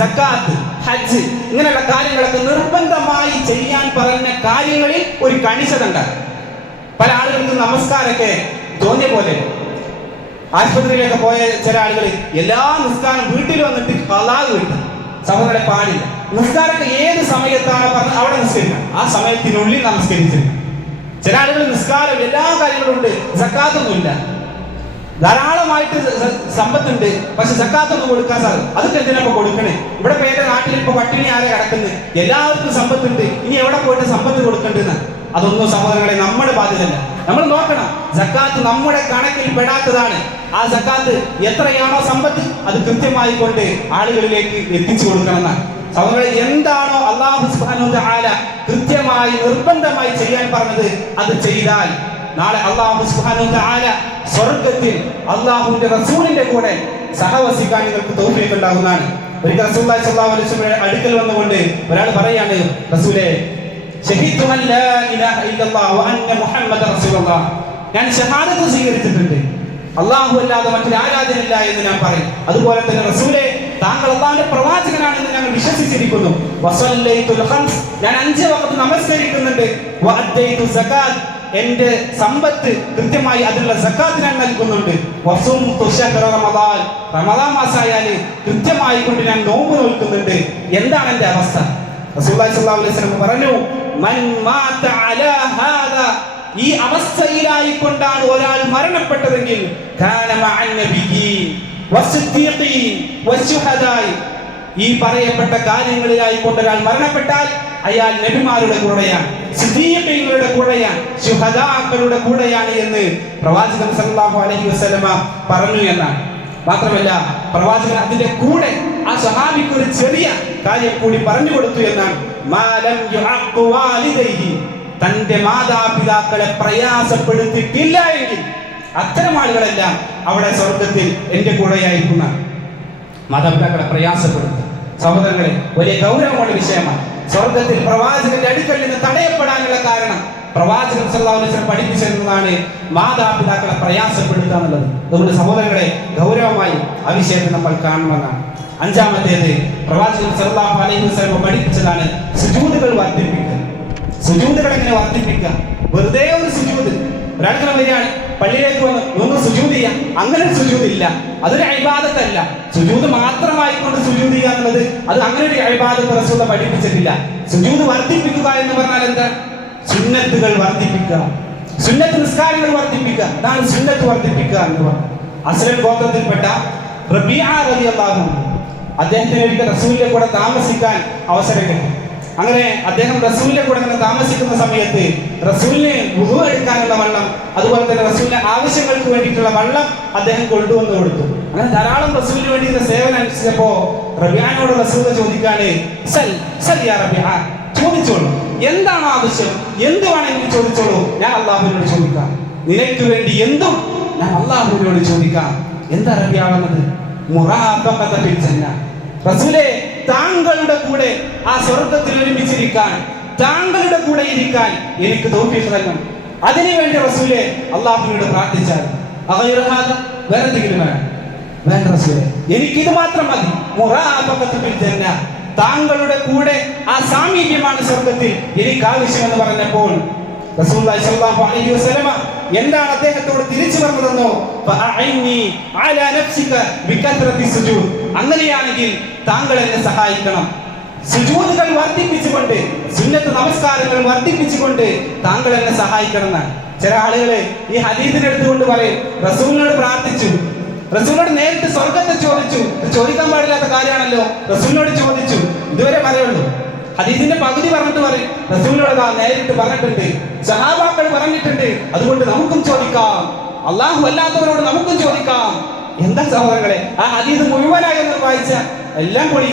സക്കാത്ത്, ഹജ്ജ്, ഇങ്ങനെയുള്ള കാര്യങ്ങളൊക്കെ നിർബന്ധമായി ചെയ്യാൻ പറഞ്ഞ കാര്യങ്ങളിൽ ഒരു കണിശത ഉണ്ടായി. പല ആളുകൾക്ക് നമസ്കാരമൊക്കെ തോന്നിയ പോലെ, ആശുപത്രിയിലൊക്കെ പോയ ചില ആളുകൾ എല്ലാ നിസ്കാരം വീട്ടിൽ വന്നിട്ട് ഖളാ കിട്ടും. സഹോദരനെ പാടില്ല. നിസ്കാരമൊക്കെ ഏത് സമയത്താണ് പറഞ്ഞത് അവിടെ നിസ്കരിക്കണം, ആ സമയത്തിനുള്ളിൽ നമസ്കരിച്ചിരിക്കണം. ചില ആളുകൾ നിസ്കാരം എല്ലാ കാര്യങ്ങളും ഉണ്ട്, സക്കാത്തൊന്നുമില്ല. ധാരാളമായിട്ട് സമ്പത്തുണ്ട്, പക്ഷെ സക്കാത്തൊന്നും കൊടുക്കാൻ സാധിക്കും. അതൊക്കെ എന്തിനാ കൊടുക്കണേ? ഇവിടെ പേരുടെ നാട്ടിൽ ഇപ്പൊ പട്ടിണി ആരെ കിടക്കുന്നത്? എല്ലാവർക്കും സമ്പത്തുണ്ട്, ഇനി എവിടെ പോയിട്ട് സമ്പത്ത് കൊടുക്കേണ്ടതെന്ന്? അതൊന്നും സഹോദരങ്ങളെ നമ്മുടെ ബാധ്യതയല്ല. നമ്മൾ നോക്കണം, സക്കാത്ത് നമ്മുടെ കണക്കിൽ പെടാത്തതാണ്. ആ സക്കാത്ത് എത്രയാണോ സമ്പത്ത് അത് കൃത്യമായി കൊണ്ട് ആളുകളിലേക്ക് എത്തിച്ചു കൊടുക്കണം എന്നാണ്. സഹോദരങ്ങളെ, എന്താണോ അല്ലാഹു സുബ്ഹാനഹു വ തആല കൃത്യമായി നിർബന്ധമായി ചെയ്യാൻ പറഞ്ഞത് അത് ചെയ്താൽ നാളെ അല്ലാഹു സുബ്ഹാനഹു വ തആല സ്വർഗ്ഗത്തിൽ അല്ലാഹുവിന്റെ റസൂലിന്റെ കൂടെ സഹവസിക്കാൻ നിങ്ങൾക്ക് തൗഫീഖ് ഉണ്ടാകുന്നതാണ്. ഒരിക്കൽ റസൂലുള്ളാഹി സ്വല്ലല്ലാഹു അലൈഹി വസല്ലം അടുക്കൽ വന്നുകൊണ്ട് ഒരാൾ പറയാണ്, റസൂലേ, ഷഹീദു അൻ ലാ ഇലാഹ ഇല്ലല്ലാഹ് വ അന്ന മുഹമ്മദൻ റസൂലുള്ളാഹ്, ഞാൻ ഷഹാദത്ത് സ്വീകരിച്ചിട്ടുണ്ട്, അല്ലാഹു അല്ലാതെ മറ്റൊരു ആരാധനയില്ല എന്ന് ഞാൻ പറയും. അതുപോലെ തന്നെ റസൂലേ, താങ്കൾ അല്ലാഹുവിന്റെ പ്രവാചകനാണെന്ന് ഞങ്ങൾ വിശ്വസിച്ചിരിക്കുന്നു. വസല്ലൈതുൽ ഖംസ്, ഞാൻ 5 വഖത്ത് നമസ്കരിക്കുന്നുണ്ട്. വഅദ്ദൈതു സകാത്ത്, എന്റെ സമ്പത്ത് കൃത്യമായി അതിനുള്ള സക്കാത്ത് ഞാൻ നൽകുന്നുണ്ട്. വസുംതു ശഹ്റ റമദാൻ, റമദാൻ മാസമായാൽ കൃത്യമായി കൊണ്ട് ഞാൻ നോമ്പ് നോൽക്കുന്നുണ്ട്. എന്താണ് എന്റെ അവസ്ഥ? റസൂലുള്ളാഹി സ്വല്ലല്ലാഹു അലൈഹി വസല്ലം പറഞ്ഞു, മൻ മാത അലാ ഹാദാ, ഈ അവസ്ഥയിലായി കൊണ്ടാണ് ഒരാൾ മരണപ്പെട്ടതെങ്കിൽ കാന മഅൻ നബിയ്യീൻ വസ്സിദ്ദീഖീൻ വശുഹദാഇ, ഈ പറയപ്പെട്ട കാര്യങ്ങളിലായി കൊണ്ട് ഒരാൾ മരണപ്പെട്ടാൽ അയാൾ നബിമാരുടെ കൂടെയാണ്, സിദ്ദീഖീങ്ങളുടെ കൂടെയാണ്, ശുഹദാക്കളുടെ കൂടെയാണ് എന്ന് പ്രവാചകൻ സല്ലല്ലാഹു അലൈഹി വസല്ലമ പറഞ്ഞു എന്നാണ്. മാത്രമല്ല പ്രവാചകൻ അതിന്റെ കൂടെ ആ സഹാബിക്ക് ഒരു ചെറിയ കാര്യം കൂടി പറഞ്ഞു കൊടുത്തു എന്നാണ്. മാലം യുഅഖു വാലിദൈഹി, തന്റെ മാതാപിതാക്കളെ പ്രയാസപ്പെടുത്തിയിട്ടില്ല എങ്കിൽ അത്തരം ആളുകളെല്ലാം അവിടെ സ്വർഗത്തിൽ എന്റെ കൂടെയായിരിക്കുന്ന. മാതാപിതാക്കളെ പ്രയാസപ്പെടുത്തുക സഹോദരങ്ങളെ വലിയ ഗൗരവമുള്ള വിഷയമാണ്. സ്വർഗത്തിൽ പ്രവാചകന്റെ അടുക്കൽ നിന്ന് തടയപ്പെടാനുള്ള കാരണം പ്രവാചകൻ സല്ലല്ലാഹു അലൈഹി വസല്ലം പഠിപ്പിച്ചിരുന്നതാണ് മാതാപിതാക്കളെ പ്രയാസപ്പെടുത്തുക എന്നുള്ളത്. അതുകൊണ്ട് സഹോദരങ്ങളെ ഗൗരവമായി ആ വിഷയത്തെ നമ്മൾ കാണണമെന്നാണ്. അഞ്ചാമത്തേത്, പ്രവാചകൻ സല്ലല്ലാഹു അലൈഹി വസല്ലം പഠിപ്പിച്ചതാണ് സുജൂദുകൾ വർദ്ധിപ്പിക്കുക. സുജൂദുകൾ എങ്ങനെ വർദ്ധിപ്പിക്കുക? വെറുതെ ഒരു സുജൂദ്, ഒരാൾക്കിനെ വരികയാണ് പള്ളിയിലേക്ക് വന്ന് ഒന്ന് സുജൂദ് ചെയ്യാം, അങ്ങനെ ഒരു സുജൂദ് ഇല്ല. അതൊരു ഇബാദത്തല്ല. സുജൂദ് മാത്രമായിക്കൊണ്ട് സുജൂദ് ചെയ്യുക എന്നുള്ളത് അത് അങ്ങനെ ഒരു ഇബാദത്ത് റസൂൽ പഠിപ്പിച്ചിട്ടില്ല. സുജൂദ് വർദ്ധിപ്പിക്കുക എന്ന് പറഞ്ഞാൽ എന്താ? സുന്നത്തുകൾ വർദ്ധിപ്പിക്കുക, സുന്നത്ത് നിസ്കാരങ്ങൾ വർദ്ധിപ്പിക്കുക, അതാണ് സുന്നത്ത് വർദ്ധിപ്പിക്കുക എന്ന് പറഞ്ഞു. അസ്ലം ഗോത്രത്തിൽപ്പെട്ട റബീഅ റളിയല്ലാഹു അൻഹു, അദ്ദേഹത്തിന് ഒരിക്കൽ റസൂലിന്റെ കൂടെ താമസിക്കാൻ അവസരം കിട്ടി. അങ്ങനെ അദ്ദേഹം റസൂലിന്റെ കൂടെ ഇങ്ങനെ താമസിക്കുന്ന സമയത്ത് റസൂലിന് വുളു എടുക്കാനുള്ള വെള്ളം, അതുപോലെ തന്നെ റസൂലിന്റെ ആവശ്യങ്ങൾക്ക് വേണ്ടിയിട്ടുള്ള വെള്ളം അദ്ദേഹം കൊണ്ടുവന്ന് കൊടുത്തു. അങ്ങനെ ധാരാളം റസൂലിന് വേണ്ടിയുള്ള സേവനം അനുസരിച്ചപ്പോ റബീഅയോട് റസൂൽ ചോദിക്കാണ്, സൽ സൽ യാ റബീഅ, ചോദിച്ചോളൂ, എന്താണ് ആവശ്യം, എന്ത് വേണമെങ്കിലും ചോദിച്ചോളൂ, ഞാൻ അല്ലാഹുവിനോട് ചോദിക്കാം. നിനക്ക് വേണ്ടി എന്തും ഞാൻ അല്ലാഹുവിനോട് ചോദിക്കാം. എന്താ റബീഅ? മുറാഖബത ഫിൽ ജന്ന, റസൂലേ, താങ്കളുടെ കൂടെ ആ സ്വർഗ്ഗത്തിൽ ഒരുമിച്ചിരിക്കാൻ, താങ്കളുടെ കൂടെ ഇരിക്കാൻ എനിക്ക് തൗഫീഖ് നൽകണം. അതിനുവേണ്ടി റസൂലേ അല്ലാഹുവിനോട് പ്രാർത്ഥിച്ചാൽ വേറെ എന്തെങ്കിലും വേണം? വേണ്ട റസൂലേ, എനിക്കിത് മാത്രം മതി. മുറാഖബത ഫിൽ ജന്ന, താങ്കളുടെ കൂടെ ആ സാമീപ്യമാണ് സ്വർഗ്ഗത്തിൽ എനിക്ക് ആവശ്യമെന്ന് പറഞ്ഞപ്പോൾ റസൂലുള്ളാഹി സ്വല്ലല്ലാഹു അലൈഹി വസല്ലമ എന്താണ് അദ്ദേഹത്തോട് തിരിച്ചു പറഞ്ഞതെന്നോ? ഫഅഇനി അലാ നഫ്സിക ബികത്റതി സുജൂദ്, അങ്ങനെയാണെങ്കിൽ താങ്കൾ എന്നെ സഹായിക്കണം. സുജൂദുകൾ വർദ്ധിപ്പിച്ചുകൊണ്ട്, സുന്നത്ത് നമസ്കാരങ്ങൾ വർദ്ധിപ്പിച്ചുകൊണ്ട് താങ്കൾ എന്നെ സഹായിക്കണം എന്നാണ്. ചില ആളുകളെ ഈ ഹദീസിനെ എടുത്തുകൊണ്ട് പറയും, റസൂലിനോട് പ്രാർത്ഥിച്ചു, റസൂലിനോട് നേരിട്ട് സ്വർഗത്തെ ചോദിച്ചു. ചോദിക്കാൻ പാടില്ലാത്ത കാര്യമാണല്ലോ. റസൂലിനോട് ചോദിച്ചു. ഇതുവരെ പറയുള്ളൂ. ഹദീസിന്റെ പകുതി പറഞ്ഞിട്ട് പറയും റസൂലിനോട് നേരിട്ട് പറഞ്ഞിട്ടുണ്ട്, സഹാബാക്കൾ പറഞ്ഞിട്ടുണ്ട്, അതുകൊണ്ട് നമുക്കും ചോദിക്കാം, അള്ളാഹു അല്ലാത്തവരോട് നമുക്കും ചോദിക്കാം. എന്താ സഹോദരങ്ങളെ, ആ ഹദീസ് മുഴുവനായി ഒന്ന് വായിച്ച എല്ലാം പൊളി.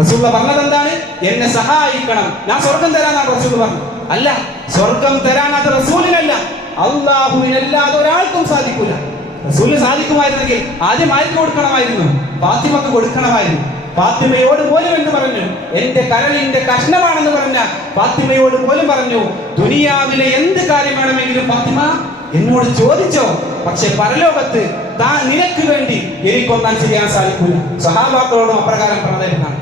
റസൂൽ പറഞ്ഞത് എന്താണ്? എന്നെ സഹായിക്കണം, ഞാൻ സ്വർഗം തരാനാണ് റസൂൽ പറഞ്ഞത്. അല്ല, സ്വർഗം തരാൻ അത് റസൂലിനല്ല, അള്ളാഹുവിനല്ലാതെ ഒരാൾക്കും സാധിക്കൂല. റസൂലിന് സാധിക്കുമായിരുന്നെങ്കിൽ ആദ്യം ആർക്ക് കൊടുക്കണമായിരുന്നു? ഫാത്തിമക്ക് കൊടുക്കണമായിരുന്നു. ഫാത്തിമയോട് പോലും എന്ന് പറഞ്ഞു, എന്റെ കരളിന്റെ കഷ്ണമാണെന്ന് പറഞ്ഞ ഫാത്തിമയോട് പോലും പറഞ്ഞു, ദുനിയാവിലെ എന്ത് കാര്യം വേണമെങ്കിലും ഫാത്തിമ എന്നോട് ചോദിച്ചോ, പക്ഷെ പരലോകത്ത് നിനക്ക് വേണ്ടി എനിക്കൊന്നാൻ ചെയ്യാൻ സാധിക്കൂല. സഹാബാക്കളോടും അപ്രകാരം പറഞ്ഞിരുന്നാണ്.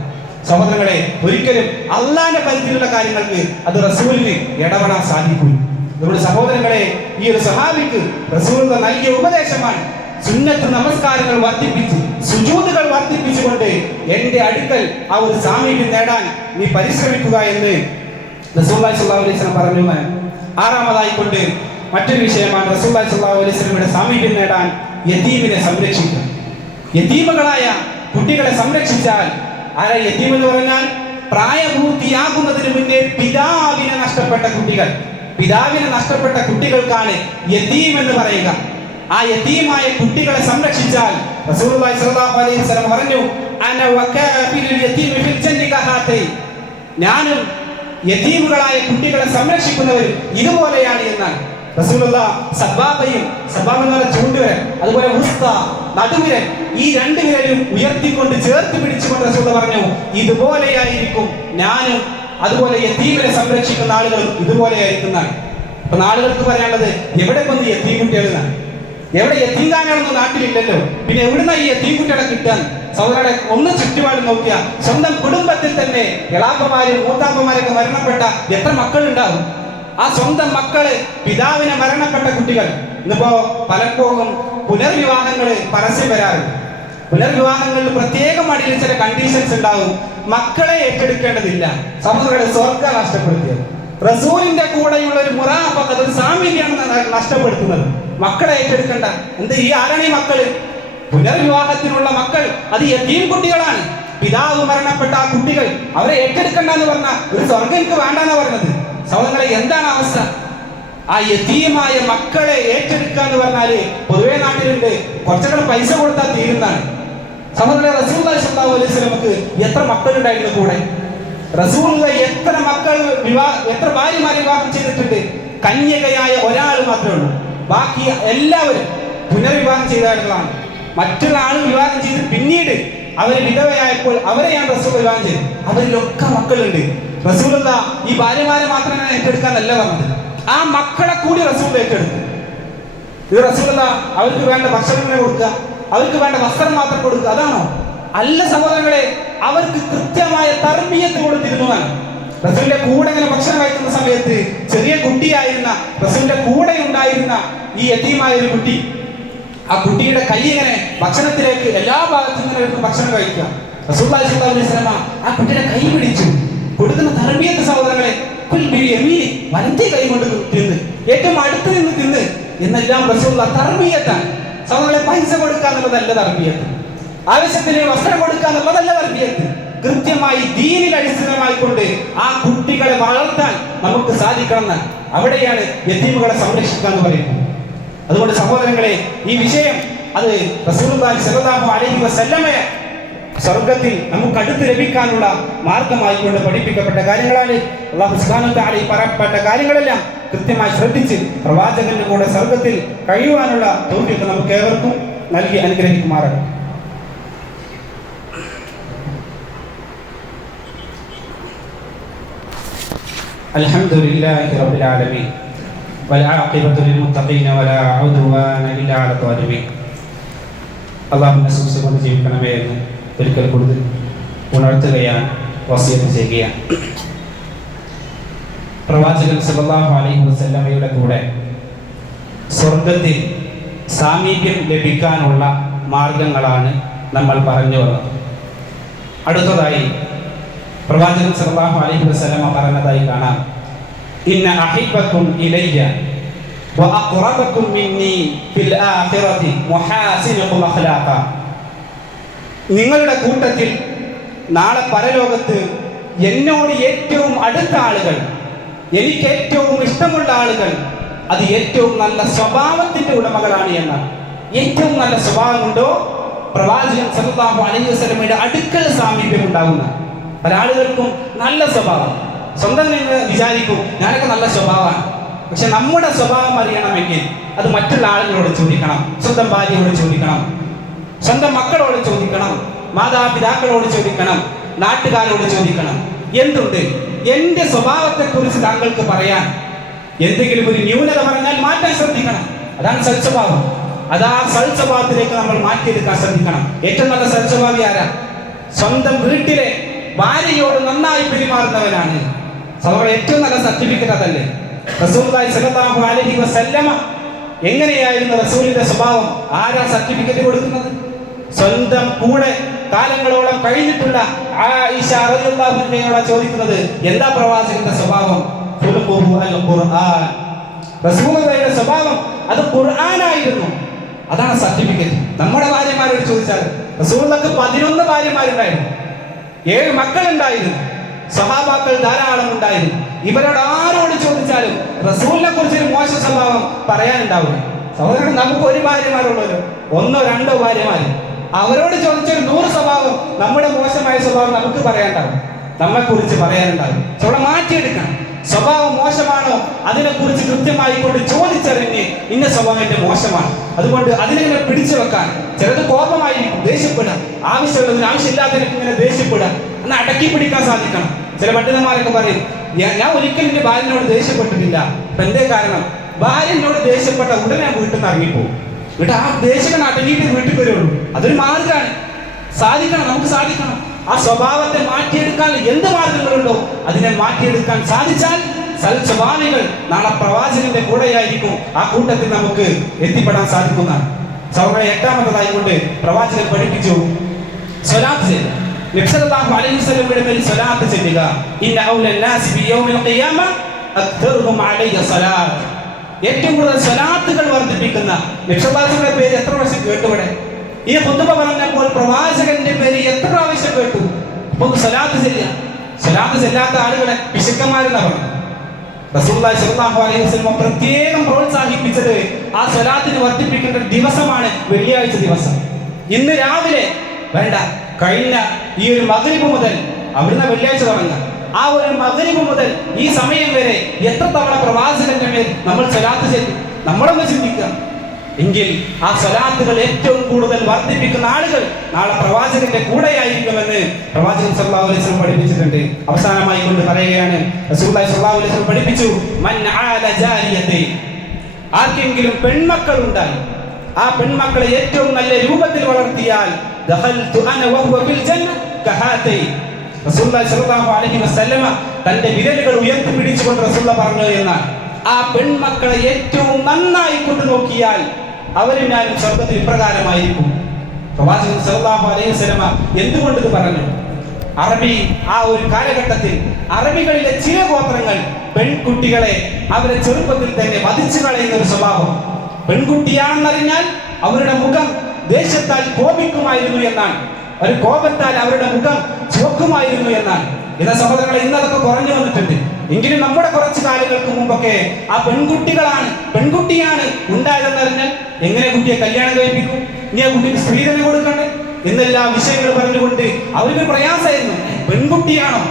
സഹോദരങ്ങളെ, ഒരിക്കലും അള്ളാന്റെ പരിധിയിലുള്ള കാര്യങ്ങൾക്ക് അത് റസൂലിന് ഇടപെടാൻ സാധിക്കൂല. നമ്മുടെ സഹോദരങ്ങളെ, ഈ ഒരു സഹാബിക്ക് റസൂൽ നൽകിയ ഉപദേശമാണ് സുന്നത്ത് നമസ്കാരങ്ങൾ വർദ്ധിപ്പിച്ച്, സുജൂദുകൾ വർദ്ധിപ്പിച്ചുകൊണ്ട് എന്റെ അടുക്കൽ ആ ഒരു സാമീപ്യം നേടാൻ നീ പരിശ്രമിക്കുക എന്ന് റസൂലുള്ളാഹി സ്വല്ലല്ലാഹു അലൈഹി വസല്ലം പറഞ്ഞു. ആറാമതായിക്കൊണ്ട് മറ്റൊരു വിഷയമാണ് റസൂലുള്ളാഹി സ്വല്ലല്ലാഹു അലൈഹി വസല്ലമയുടെ സാമീപ്യം നേടാൻ യതീമിനെ സംരക്ഷിക്കുക. യതീമുകളായ കുട്ടികളെ സംരക്ഷിച്ചാൽ, ആരാ യതീം എന്ന് പറഞ്ഞാൽ? പ്രായപൂർത്തിയാകുന്നതിന് മുന്നേ പിതാവിനെ നഷ്ടപ്പെട്ട കുട്ടികൾ. പിതാവിനെ നഷ്ടപ്പെട്ട കുട്ടികൾക്കാണ് യതീം എന്ന് പറയുക. ആ യതീമായ കുട്ടികളെ സംരക്ഷിച്ചാൽ റസൂലുള്ളാഹി സ്വല്ലല്ലാഹു അലൈഹി വസല്ലം പറഞ്ഞു, അന വകാഫിലുൽ യതീമി ഫിൽ ജന്നതി കഹാതൈ, ഞാനും യതീമുകളായ കുട്ടികളെ സംരക്ഷിക്കുന്നവർ ഇതുപോലെയാണ് എന്നാണ് റസൂലുള്ളാഹ്. സബാബയും, സബാബ് എന്ന് പറഞ്ഞ ചൂണ്ടുവിരൽ, അതുപോലെ ഉസ്ത നടുവിരൽ, ഈ രണ്ട് വിരലും ഉയർത്തിക്കൊണ്ട് ചേർത്ത് പിടിച്ചുകൊണ്ട് റസൂലുള്ളാഹ് പറഞ്ഞു, ഇതുപോലെയായിരിക്കും ഞാനും, അതുപോലെ യതീമിനെ സംരക്ഷിക്കുന്ന ആളുകളും ഇതുപോലെയായിരിക്കുന്നതാണ്. അപ്പൊ നാളുകൾക്ക് പറയാനുള്ളത്, എവിടെ വന്ന് യതീം കുട്ടികളെന്നാണ്. എവിടെ യതീംഖാനകളൊന്നും നാട്ടിലില്ലല്ലോ, പിന്നെ എവിടുന്ന ഈ യതീം കുട്ടികളെ കിട്ടാൻ? സഹോദരങ്ങളെ, ഒന്ന് ചുറ്റുപാട് നോക്കിയാൽ സ്വന്തം കുടുംബത്തിൽ തന്നെ എളാപ്പമാരും മൂത്താപ്പമാരൊക്കെ മരണപ്പെട്ട എത്ര മക്കളുണ്ടാകും? ആ സ്വന്തം മക്കള്, പിതാവിനെ മരണപ്പെട്ട കുട്ടികൾ. ഇന്നിപ്പോ പലപ്പോഴും പുനർവിവാഹങ്ങള് പരസ്യം വരാറുണ്ട്. പുനർവിവാഹങ്ങളിൽ പ്രത്യേകമായിട്ട് ചില കണ്ടീഷൻസ് ഉണ്ടാകും. മക്കളെ ഏറ്റെടുക്കേണ്ടതില്ല. സഹോദരങ്ങളെ, സ്വർഗ്ഗം നഷ്ടപ്പെടുത്തിയത്. റസൂലിന്റെ കൂടെയുള്ള ഒരു മുറാഫഖത്ത്, ഒരു സാമീപ്യമാണ് നഷ്ടപ്പെടുത്തുന്നത്. മക്കളെ ഏറ്റെടുക്കണ്ട. എന്ത് ഈ ആരാണ് ഈ മക്കള്? പുനർവിവാഹത്തിനുള്ള മക്കൾ, അത് യതീം കുട്ടികളാണ്. പിതാവ് മരണപ്പെട്ട ആ കുട്ടികൾ, അവരെ ഏറ്റെടുക്കണ്ട എന്ന് പറഞ്ഞ ഒരു സ്വർഗ്ഗം എനിക്ക് വേണ്ടെന്നാ പറഞ്ഞത്. സഹോദരങ്ങളെ, എന്താണ് അവസ്ഥ? ആ യതീമായ മക്കളെ ഏറ്റെടുക്കുക എന്ന് പറഞ്ഞാല് പൊതുവെ നാട്ടിലുണ്ട്, കുറച്ചുകൂടെ പൈസ കൊടുത്താൽ തീരുന്നതാണ്. സഹോദരങ്ങളെ, റസൂലുള്ളാഹി സ്വല്ലല്ലാഹു അലൈഹി വസല്ലമക്ക് എത്ര മക്കളുണ്ടായിരുന്നു കൂടെ? റസൂലുള്ളാഹി എത്ര ഭാര്യമാരെ വിവാഹം ചെയ്തിട്ടുണ്ട്? കന്യകയായ ഒരാൾ മാത്രമേ ഉള്ളൂ. ബാക്കി എല്ലാവരും പുനർവിവാഹം ചെയ്ത ആളുകളാണ്. മറ്റുള്ള ആൾ വിവാഹം ചെയ്ത് പിന്നീട് അവർ വിധവയായപ്പോൾ അവരെയാണ് റസൂൽ വിവാഹം ചെയ്തത്. അവരിലൊക്കെ മക്കളുണ്ട്. റസൂലുള്ളാഹി ഈ ഭാര്യമാരെ മാത്രമേ ഏറ്റെടുക്കാന്നല്ല പറഞ്ഞത്, ആ മക്കളെ കൂടി റസൂൽ ഏറ്റെടുത്തു. ഇത് റസൂലുള്ളാഹി അവർക്ക് വേണ്ട ഭക്ഷണം കൊടുക്കുക, അവർക്ക് വേണ്ട വസ്ത്രം മാത്രം കൊടുക്കുക, അതാണോ? അല്ല സഹോദരങ്ങളെ, അവർക്ക് കൃത്യമായ തർബിയത്ത് കൊടുത്തിരുന്നതാണ്. റസൂലിന്റെ കൂടെ ഇങ്ങനെ ഭക്ഷണം കഴിക്കുന്ന സമയത്ത് ചെറിയ കുട്ടിയായിരുന്ന റസൂലിന്റെ കൂടെ ഉണ്ടായിരുന്ന ഈ യതീമായ ഒരു കുട്ടി, ആ കുട്ടിയുടെ കൈ ഇങ്ങനെ ഭക്ഷണത്തിലേക്ക് എല്ലാ ഭാഗത്തും ഇങ്ങനെ എടുത്ത് ഭക്ഷണം കഴിക്കുക. റസൂലുള്ളാഹി സ്വല്ലല്ലാഹു അലൈഹി വസല്ലം ആ കുട്ടിയുടെ കൈ പിടിച്ചു കൊടുക്കുന്ന തർബിയത്ത് സഹോദരങ്ങളെ, വലത്തെ കൈ കൊണ്ട് തിന്ന്, ഏറ്റവും അടുത്ത് നിന്ന് തിന്ന് എന്നെല്ലാം റസൂലുള്ളാഹി തർബിയത്താണ്. സഹോദരങ്ങളെ, പൈസ കൊടുക്കുക എന്നുള്ളതല്ല തർബിയത്ത്, ആവശ്യത്തിന് വസ്ത്രം കൊടുക്കുക എന്നുള്ളതല്ല തർബിയത്ത്. കൃത്യമായി ദീനിൽ അടിസ്ഥാനമായിക്കൊണ്ട് ആ കുട്ടികളെ വളർത്താൻ നമുക്ക് സാധിക്കണം എന്ന്. അവിടെയാണ് യതീമുകളെ സംരക്ഷിക്കുക എന്ന് പറയുന്നത്. അതുകൊണ്ട് സഹോദരങ്ങളെ, ഈ വിഷയം അത് റസൂലുള്ളാഹി സ്വല്ലല്ലാഹു അലൈഹി വസല്ലമയെ സ്വർഗ്ഗത്തിൽ നമുക്ക് അടുത്ത് ലഭിക്കാനുള്ള മാർഗമായിക്കൊണ്ട് പഠിപ്പിക്കപ്പെട്ട കാര്യങ്ങളാണ്. അല്ലാഹു സുബ്ഹാനഹു വ തആല ഈ പറയപ്പെട്ട കാര്യങ്ങളെല്ലാം കൃത്യമായി ശ്രദ്ധിച്ച് പ്രവാചകന്റെ കൂടെ സ്വർഗ്ഗത്തിൽ കഴിയുവാനുള്ള തൗഫീഖ് നമുക്ക് ഏവർക്കും നൽകി അനുഗ്രഹിക്കുമാറാകട്ടെ. അൽഹംദുലില്ലാഹി റബ്ബിൽ ആലമീൻ والعاقبة للمتقين ولا عدوان إلا على الظالمين. അല്ലാഹുവിനെ സൂക്ഷിച്ചുകൊണ്ട് ജീവിക്കണമേ എന്ന് ഒരിക്കൽ കൂടുതൽ ഉണർത്തുകയാണ്, വസിയത്ത് ചെയ്യുകയാണ്. പ്രവാചകൻ സല്ലല്ലാഹു അലൈഹി വസല്ലമയുടെ കൂടെ സ്വർഗ്ഗത്തിൽ സാമീപ്യം ലഭിക്കാനുള്ള മാർഗങ്ങളാണ് നമ്മൾ പറഞ്ഞു വന്നത്. അടുത്തതായി പ്രവാചകൻ സല്ലല്ലാഹു അലൈഹി വസല്ലമ പറഞ്ഞതായി കാണാം, ഇന്ന അഹിബ്ബക്കും ഇലയ്യ വഅഖറബകും മിന്നി ഫിൽ ആഖിറതി മുഹാസിനുകും അഖ്ലാഖ. നിങ്ങളുടെ കൂട്ടത്തിൽ നാളെ പരലോകത്ത് എന്നോട് ഏറ്റവും അടുത്ത ആളുകൾ, എനിക്ക് ഏറ്റവും ഇഷ്ടമുള്ള ആളുകൾ, അത് ഏറ്റവും നല്ല സ്വഭാവത്തിന്റെ ഉടമകളാണ് എന്നാണ്. ഏറ്റവും നല്ല സ്വഭാവമുണ്ടോ പ്രവാചകൻ സല്ലല്ലാഹു അലൈഹി വസല്ലമയുടെ അടുക്കൽ സാമീപ്യം ഉണ്ടാകുന്ന പല ആളുകൾക്കും നല്ല സ്വഭാവം. സ്വന്തം നിങ്ങൾ വിചാരിക്കും ഞാനൊക്കെ നല്ല സ്വഭാവമാണ്. പക്ഷെ നമ്മുടെ സ്വഭാവം അറിയണമെങ്കിൽ അത് മറ്റുള്ള ആളുകളോട് ചോദിക്കണം. സ്വന്തം ഭാര്യയോട് ചോദിക്കണം, സ്വന്തം മക്കളോട് ചോദിക്കണം, മാതാപിതാക്കളോട് ചോദിക്കണം, നാട്ടുകാരോട് ചോദിക്കണം. എന്തുണ്ട് എന്റെ സ്വഭാവത്തെക്കുറിച്ച് താങ്കൾക്ക് പറയാൻ? എന്തെങ്കിലും ഒരു ന്യൂനത പറഞ്ഞാൽ മാറ്റാൻ ശ്രദ്ധിക്കണം. അതാണ് സൽസ്വഭാവം. അതാ സൽസ്വഭാവത്തിലേക്ക് നമ്മൾ മാറ്റിയെടുക്കാൻ ശ്രദ്ധിക്കണം. ഏറ്റവും നല്ല സൽസ്വഭാവി ആരാ? സ്വന്തം വീട്ടിലെ ഭാര്യയോട് നന്നായി പെരുമാറുന്നവനാണ്. സഹോദരൻ, ഏറ്റവും നല്ല സർട്ടിഫിക്കറ്റ് അതല്ലേ? റസൂലുള്ളാഹി സ്വല്ലല്ലാഹു അലൈഹി വസല്ലമ എങ്ങനെയായിരുന്നു റസൂലിന്റെ സ്വഭാവം? ആരാ സർട്ടിഫിക്കറ്റ് കൊടുക്കുന്നത്? സ്വന്തം കൂടെ കാലങ്ങളോളം കഴിഞ്ഞിട്ടുള്ള ആയിഷ റളിയല്ലാഹു അൻഹയോട് ചോദിക്കുന്നത് എന്താ പ്രവാചകന്റെ സ്വഭാവം? ഖുർആൻ. റസൂലുള്ളാഹിയുടെ സ്വഭാവം അത് ഖുർആനായിരുന്നു. അതാണ് സർട്ടിഫിക്കറ്റ്. നമ്മുടെ ഭാര്യമാരോട് ചോദിച്ചാൽ റസൂലുള്ളാഹിക്ക് 11 ഭാര്യമാരുണ്ടായിരുന്നു, 7 മക്കളുണ്ടായിരുന്നു, സഹാബാക്കൾ ധാരാളം ഉണ്ടായിരുന്നു. ഇവരോട് ആരോട് ചോദിച്ചാലും റസൂലിനെ കുറിച്ചൊരു മോശം സ്വഭാവം പറയാനുണ്ടാവില്ല. സഹോദരൻ, നമുക്ക് 1 ഭാര്യമാരുള്ളല്ലോ, 1 or 2 ഭാര്യമാര്. അവരോട് ചോദിച്ചൊരു 100 സ്വഭാവം, നമ്മുടെ മോശമായ സ്വഭാവം നമുക്ക് പറയാനുണ്ടാവും, നമ്മെ കുറിച്ച് പറയാനുണ്ടാവും. അവിടെ മാറ്റിയെടുക്കണം. സ്വഭാവം മോശമാണോ അതിനെക്കുറിച്ച് കൃത്യമായി കൊണ്ട് ചോദിച്ചറിഞ്ഞ് ഇന്ന സ്വഭാവം എന്റെ മോശമാണ്, അതുകൊണ്ട് അതിനെ പിടിച്ചു വെക്കാൻ. ചിലത് കോപമായിരിക്കും, ദേഷ്യപ്പെടാം, ആവശ്യമുള്ളതിന് ആവശ്യമില്ലാത്തതിനൊക്കെ ഇങ്ങനെ ദേഷ്യപ്പെടാം. എന്നാൽ അടക്കി പിടിക്കാൻ സാധിക്കണം. ചില പണ്ഡിതന്മാരൊക്കെ പറയും ഞാൻ ഒരിക്കലും എന്റെ ഭാര്യനോട് ദേഷ്യപ്പെട്ടിട്ടില്ല. അപ്പൊ എന്തേ കാരണം? ഭാര്യനോട് ദേഷ്യപ്പെട്ട ഉടനെ വീട്ടിൽ നിന്ന് ഇറങ്ങിപ്പോകും. എന്നിട്ട് ആ ദേഷ്യം അടങ്ങിയിട്ട് വീട്ടിൽ വരുള്ളൂ. അതൊരു മാർഗമാണ്. സാധിക്കണം, നമുക്ക് സാധിക്കണം. ആ സ്വഭാവത്തെ മാറ്റിയെടുക്കാൻ എന്ത് മാർഗങ്ങളുണ്ടോ അതിനെ മാറ്റിയെടുക്കാൻ സാധിച്ചാൽ സൽസ്വഭാവികൾ നാളെ പ്രവാചകന്റെ കൂടെയായിരിക്കും. ആ കൂട്ടത്തിൽ നമുക്ക് എത്തിപ്പെടാൻ സാധിക്കുന്നതാണ്. സഹോദരൻ, 8ാമതായി കൊണ്ട് പ്രവാചകൻ പഠിപ്പിച്ചു സ്വലാത്ത് ചെയ്യുക. നബി സല്ലല്ലാഹു അലൈഹി വസല്ലമയുടെ മേൽ സ്വലാത്ത് ചെയ്യുക. ഇന്ന ഔലൻ നാസി ബി യൗമിൽ ഖിയാമ അക്തറുഹും അലൈഹി സ്വലാത്ത്. ഏറ്റവും കൂടുതൽ സ്വലാത്തുകൾ വർദ്ധിപ്പിക്കുന്ന നബി സല്ലല്ലാഹു അലൈഹി വസല്ലമയുടെ പേര് എത്ര പ്രാവശ്യം കേട്ടു? ഇവിടെ ഈ ഖുതുബ പറഞ്ഞപ്പോൾ പ്രവാചകന്റെ പേര് എത്ര പ്രാവശ്യം കേട്ടു? അപ്പോൾ സ്വലാത്ത് ചെയ്യുക. സ്വലാത്ത് ചെല്ലാത്ത ആളുകളെ പിശുക്കന്മാരെന്നാ പറഞ്ഞു. റസൂലുള്ളാഹി സ്വല്ലല്ലാഹു അലൈഹി വസല്ലം പ്രത്യേകം പ്രോത്സാഹിപ്പിച്ചത് ആ സ്വലാത്തിനെ വർദ്ധിപ്പിക്കേണ്ട ഒരു ദിവസമാണ് വെള്ളിയാഴ്ച ദിവസം. ഇന്ന് രാവിലെ വേണ്ട, കഴിഞ്ഞ ഈ ഒരു മഗ്രിബ് മുതൽ, അവിടുന്ന് വെള്ളിയാഴ്ച തുടങ്ങുക, ആ ഒരു മഗ്രിബ് മുതൽ ഈ സമയം വരെ എത്ര തവണ പ്രവാചകന്റെ മേൽ നമ്മൾ സ്വലാത്ത് ചെയ്തു? നമ്മളൊന്ന് ചിന്തിക്കുക. എങ്കിൽ ആ സ്വലാത്തുകൾ ഏറ്റവും കൂടുതൽ വർദ്ധിപ്പിക്കുന്ന ആളുകൾ നാളെ പ്രവാചകന്റെ കൂടെയായിരിക്കുമെന്ന് പ്രവാചകൻ സല്ലല്ലാഹു അലൈഹി വസല്ലം പഠിപ്പിച്ചിട്ടുണ്ട്. അവസാനമായി കൊണ്ട് പറയുകയാണ്, റസൂലുള്ളാഹി സ്വല്ലല്ലാഹു അലൈഹി വസല്ലം പഠിപ്പിച്ചു, മൻ ആല ജാരിയത്തെ, ആർക്കെങ്കിലും പെൺമക്കൾ ഉണ്ടായി ആ പെൺമക്കളെ ഏറ്റവും നല്ല രൂപത്തിൽ വളർത്തിയാൽ ദഖൽതു അന വഹുവ ഫിൽ ജന്ന കഹാതൈ. റസൂലുള്ളാഹി സ്വല്ലല്ലാഹു അലൈഹി വസല്ലം തന്റെ വിരലുകൾ ഉയർത്തി പിടിച്ചുകൊണ്ട് റസൂലുള്ളാഹി പറഞ്ഞു എന്നാൽ ആ പെൺമക്കളെ ഏറ്റവും നന്നായി കൊണ്ട് നോക്കിയാൽ അവരും ഞാനും സ്വർഗ്ഗത്തിൽ ഇപ്രകാരമായിരിക്കും. പ്രവാചകൻ സല്ലല്ലാഹു അലൈഹി വസല്ലം എന്തുകൊണ്ട് ഇത് പറഞ്ഞു? അറബി ആ ഒരു കാലഘട്ടത്തിൽ അറബികളിലെ ചില ഗോത്രങ്ങൾ പെൺകുട്ടികളെ അവരെ ചെറുപ്പത്തിൽ തന്നെ വധിച്ചു കളയുന്ന ഒരു സ്വഭാവം. പെൺകുട്ടിയാണെന്നറിഞ്ഞാൽ അവരുടെ മുഖം ദേഷ്യത്താൽ കോപിക്കുമായിരുന്നു എന്നാണ്, ഒരു കോപത്താൽ അവരുടെ മുഖം ചുവക്കുമായിരുന്നു എന്നാണ്. ഇന്ന സഹോദരങ്ങളെ, ഇന്നതൊക്കെ കുറഞ്ഞു വന്നിട്ടുണ്ട്. എങ്കിലും നമ്മുടെ കുറച്ച് കാലങ്ങൾക്ക് മുമ്പൊക്കെ ആ പെൺകുട്ടിയാണ് ഉണ്ടായതെന്നറിഞ്ഞാൽ എങ്ങനെ കുട്ടിയെ കല്യാണം കഴിപ്പിക്കും? ഇനി ആ കുട്ടിക്ക് സ്ത്രീധനം കൊടുക്കണ്ടേ എന്നെല്ലാ വിഷയങ്ങൾ പറഞ്ഞുകൊണ്ട് അവർക്ക് പ്രയാസമായിരുന്നു. പെൺകുട്ടിയാണോ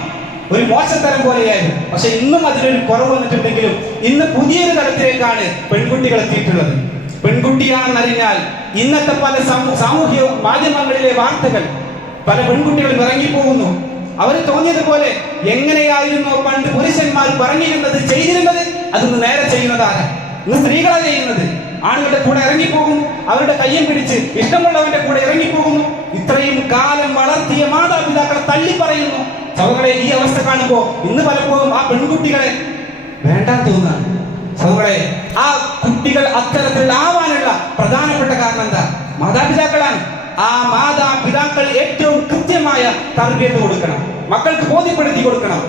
ഒരു മോശത്തരം പോലെയായിരുന്നു. പക്ഷെ ഇന്നും അതിനൊരു കുറവ് വന്നിട്ടുണ്ടെങ്കിലും ഇന്ന് പുതിയൊരു തലത്തിലേക്കാണ് പെൺകുട്ടികൾ എത്തിയിട്ടുള്ളത്. പെൺകുട്ടിയാണെന്നറിഞ്ഞാൽ ഇന്നത്തെ പല സാമൂഹ്യ മാധ്യമങ്ങളിലെ വാർത്തകൾ പല പെൺകുട്ടികളും ഇറങ്ങിപ്പോകുന്നു. അവര് തോന്നിയതുപോലെ എങ്ങനെയായിരുന്നു പണ്ട് പുരുഷന്മാർ പറഞ്ഞിരുന്നത് ചെയ്തിരുന്നത് അതൊന്ന് നേരെ ചെയ്യുന്നതാണ്. ഇന്ന് സ്ത്രീകളാണ് ചെയ്യുന്നത്. ആണുങ്ങളുടെ കൂടെ ഇറങ്ങിപ്പോകുന്നു, അവരുടെ കയ്യും പിടിച്ച് ഇഷ്ടമുള്ളവന്റെ കൂടെ ഇറങ്ങിപ്പോകുന്നു. ഇത്രയും കാലം വളർത്തിയ മാതാപിതാക്കളെ തള്ളി പറയുന്നു. സഹോദരങ്ങളെ, ഈ അവസ്ഥ കാണുമ്പോൾ ഇന്ന് പലപ്പോഴും ആ പെൺകുട്ടികളെ വേണ്ടാൻ തോന്നുകയാണ്. സഹോദരങ്ങളെ, ആ കുട്ടികൾ അത്തരത്തിലാവാനുള്ള പ്രധാനപ്പെട്ട കാരണം എന്താ? മാതാപിതാക്കളാണ്. ആ മാതാപിതാക്കൾ ഏറ്റവും കൃത്യമായ തർബിയത്ത് കൊടുക്കണം, മക്കൾക്ക് ബോധ്യപ്പെടുത്തി കൊടുക്കണം.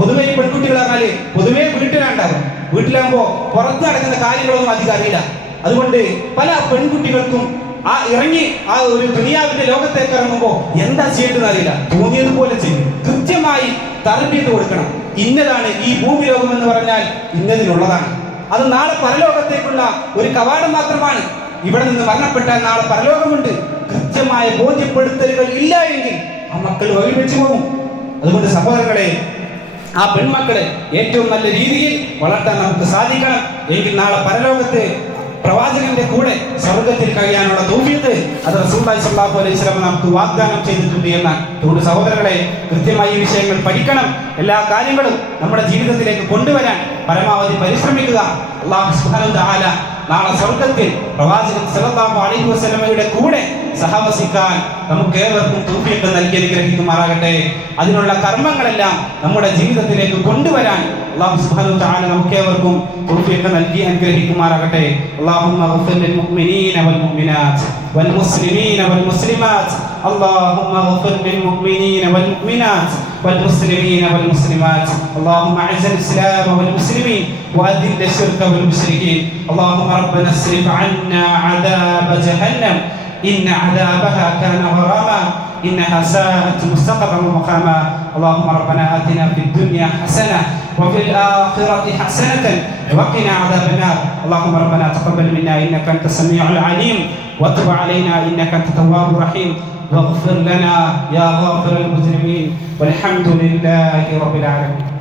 പൊതുവെ ഈ പെൺകുട്ടികൾ പറഞ്ഞാല് പൊതുവെ വീട്ടിലുണ്ടാകും. വീട്ടിലാകുമ്പോ പുറത്ത് നടക്കുന്ന കാര്യങ്ങളൊന്നും അധികം അറിയില്ല. അതുകൊണ്ട് പല പെൺകുട്ടികൾക്കും ഇറങ്ങി ആ ഒരു ദുനിയാവിന്റെ ലോകത്തേക്ക് ഇറങ്ങുമ്പോൾ എന്താ ചെയ്യേണ്ടതെന്ന് അറിയില്ല. തോന്നിയതുപോലെ ചെയ്യും. കൃത്യമായി തർബീയത്ത് കൊടുക്കണം. ഇന്നതാണ് ഈ ഭൂമി ലോകം എന്ന് പറഞ്ഞാൽ ഇന്നതിനുള്ളതാണ്. അത് നാളെ പരലോകത്തേക്കുള്ള ഒരു കവാടം മാത്രമാണ്. ഇവിടെ നിന്ന് മരണപ്പെട്ടാൽ നാളെ പരലോകമുണ്ട്. കൃത്യമായ ബോധ്യപ്പെടുത്തലുകൾ ഇല്ല എങ്കിൽ ആ മക്കൾ വഴിവെച്ചു പോകും. അതുകൊണ്ട് സഹോദരങ്ങളെ, ആ പെൺമക്കളെ ഏറ്റവും നല്ല രീതിയിൽ വളർത്താൻ നമുക്ക് സാധിക്കണം. എങ്കിൽ നാളെ പരലോകത്ത് പ്രവാചകന്റെ കൂടെ സ്വർഗത്തിൽ കഴിയാനുള്ള തൗഫീഖ് അത് റസൂലുള്ളാഹി സ്വല്ലല്ലാഹു അലൈഹി വസല്ലം നമുക്ക് വാഗ്ദാനം ചെയ്തിട്ടുണ്ട് എന്നാണ്. അതുകൊണ്ട് സഹോദരങ്ങളെ, കൃത്യമായി ഈ വിഷയങ്ങൾ പഠിക്കണം. എല്ലാ കാര്യങ്ങളും നമ്മുടെ ജീവിതത്തിലേക്ക് കൊണ്ടുവരാൻ പരമാവധി പരിശ്രമിക്കുക. അല്ലാഹു സുബ്ഹാനഹു വ തആല നാളെ സ്വർഗത്തിൽ പ്രവാചകൻ സല്ലല്ലാഹു അലൈഹി വസല്ലമയുടെ കൂടെ സഹവസിക്കാൻ നമുക്ക് ഏവർക്കും തൗഫീഖ് നൽകി അനുഗ്രഹിക്കുമാറാകട്ടെ. അതിനുള്ള കർമ്മങ്ങളെല്ലാം നമ്മുടെ ജീവിതത്തിലേക്ക് കൊണ്ടുവരാൻ അല്ലാഹു സുബ്ഹാനഹു വ തആല നമുക്ക് ഏവർക്കും തൗഫീഖ് നൽകി അനുഗ്രഹിക്കുമാറാകട്ടെ. അല്ലാഹുമ്മ ഗഫിർ ലിൽ മുഅ്മിനീന വൽ മുഅ്മിനാത്ത് വൽ മുസ്ലിമീന വൽ മുസ്ലിമാത്ത്. അല്ലാഹുമ്മ ഗഫിർ ലിൽ മുഅ്മിനീന വൽ മുഅ്മിനാത്ത് വൽ മുസ്ലിമീന വൽ മുസ്ലിമാത്ത്. അല്ലാഹുമ്മ അഇസ്സൽ ഇസ്ലാമ വൽ മുസ്ലിമീൻ വഅദില്ല ശിർക വൽ മുശ്രികീൻ. അല്ലാഹുമ്മ റബ്ബന അസ്രിഫ് അന്നാ അദാബ ജഹന്നം إن عذابها كان غراما إنها ساءت مستقرا ومقاما. اللهم ربنا آتنا في الدنيا حسنة وفي الآخرة حسنة وقنا عذاب النار. اللهم ربنا تقبل منا إنك أنت السميع العليم وتب علينا إنك أنت التواب الرحيم واغفر لنا يا غافر المذنبين والحمد لله رب العالمين.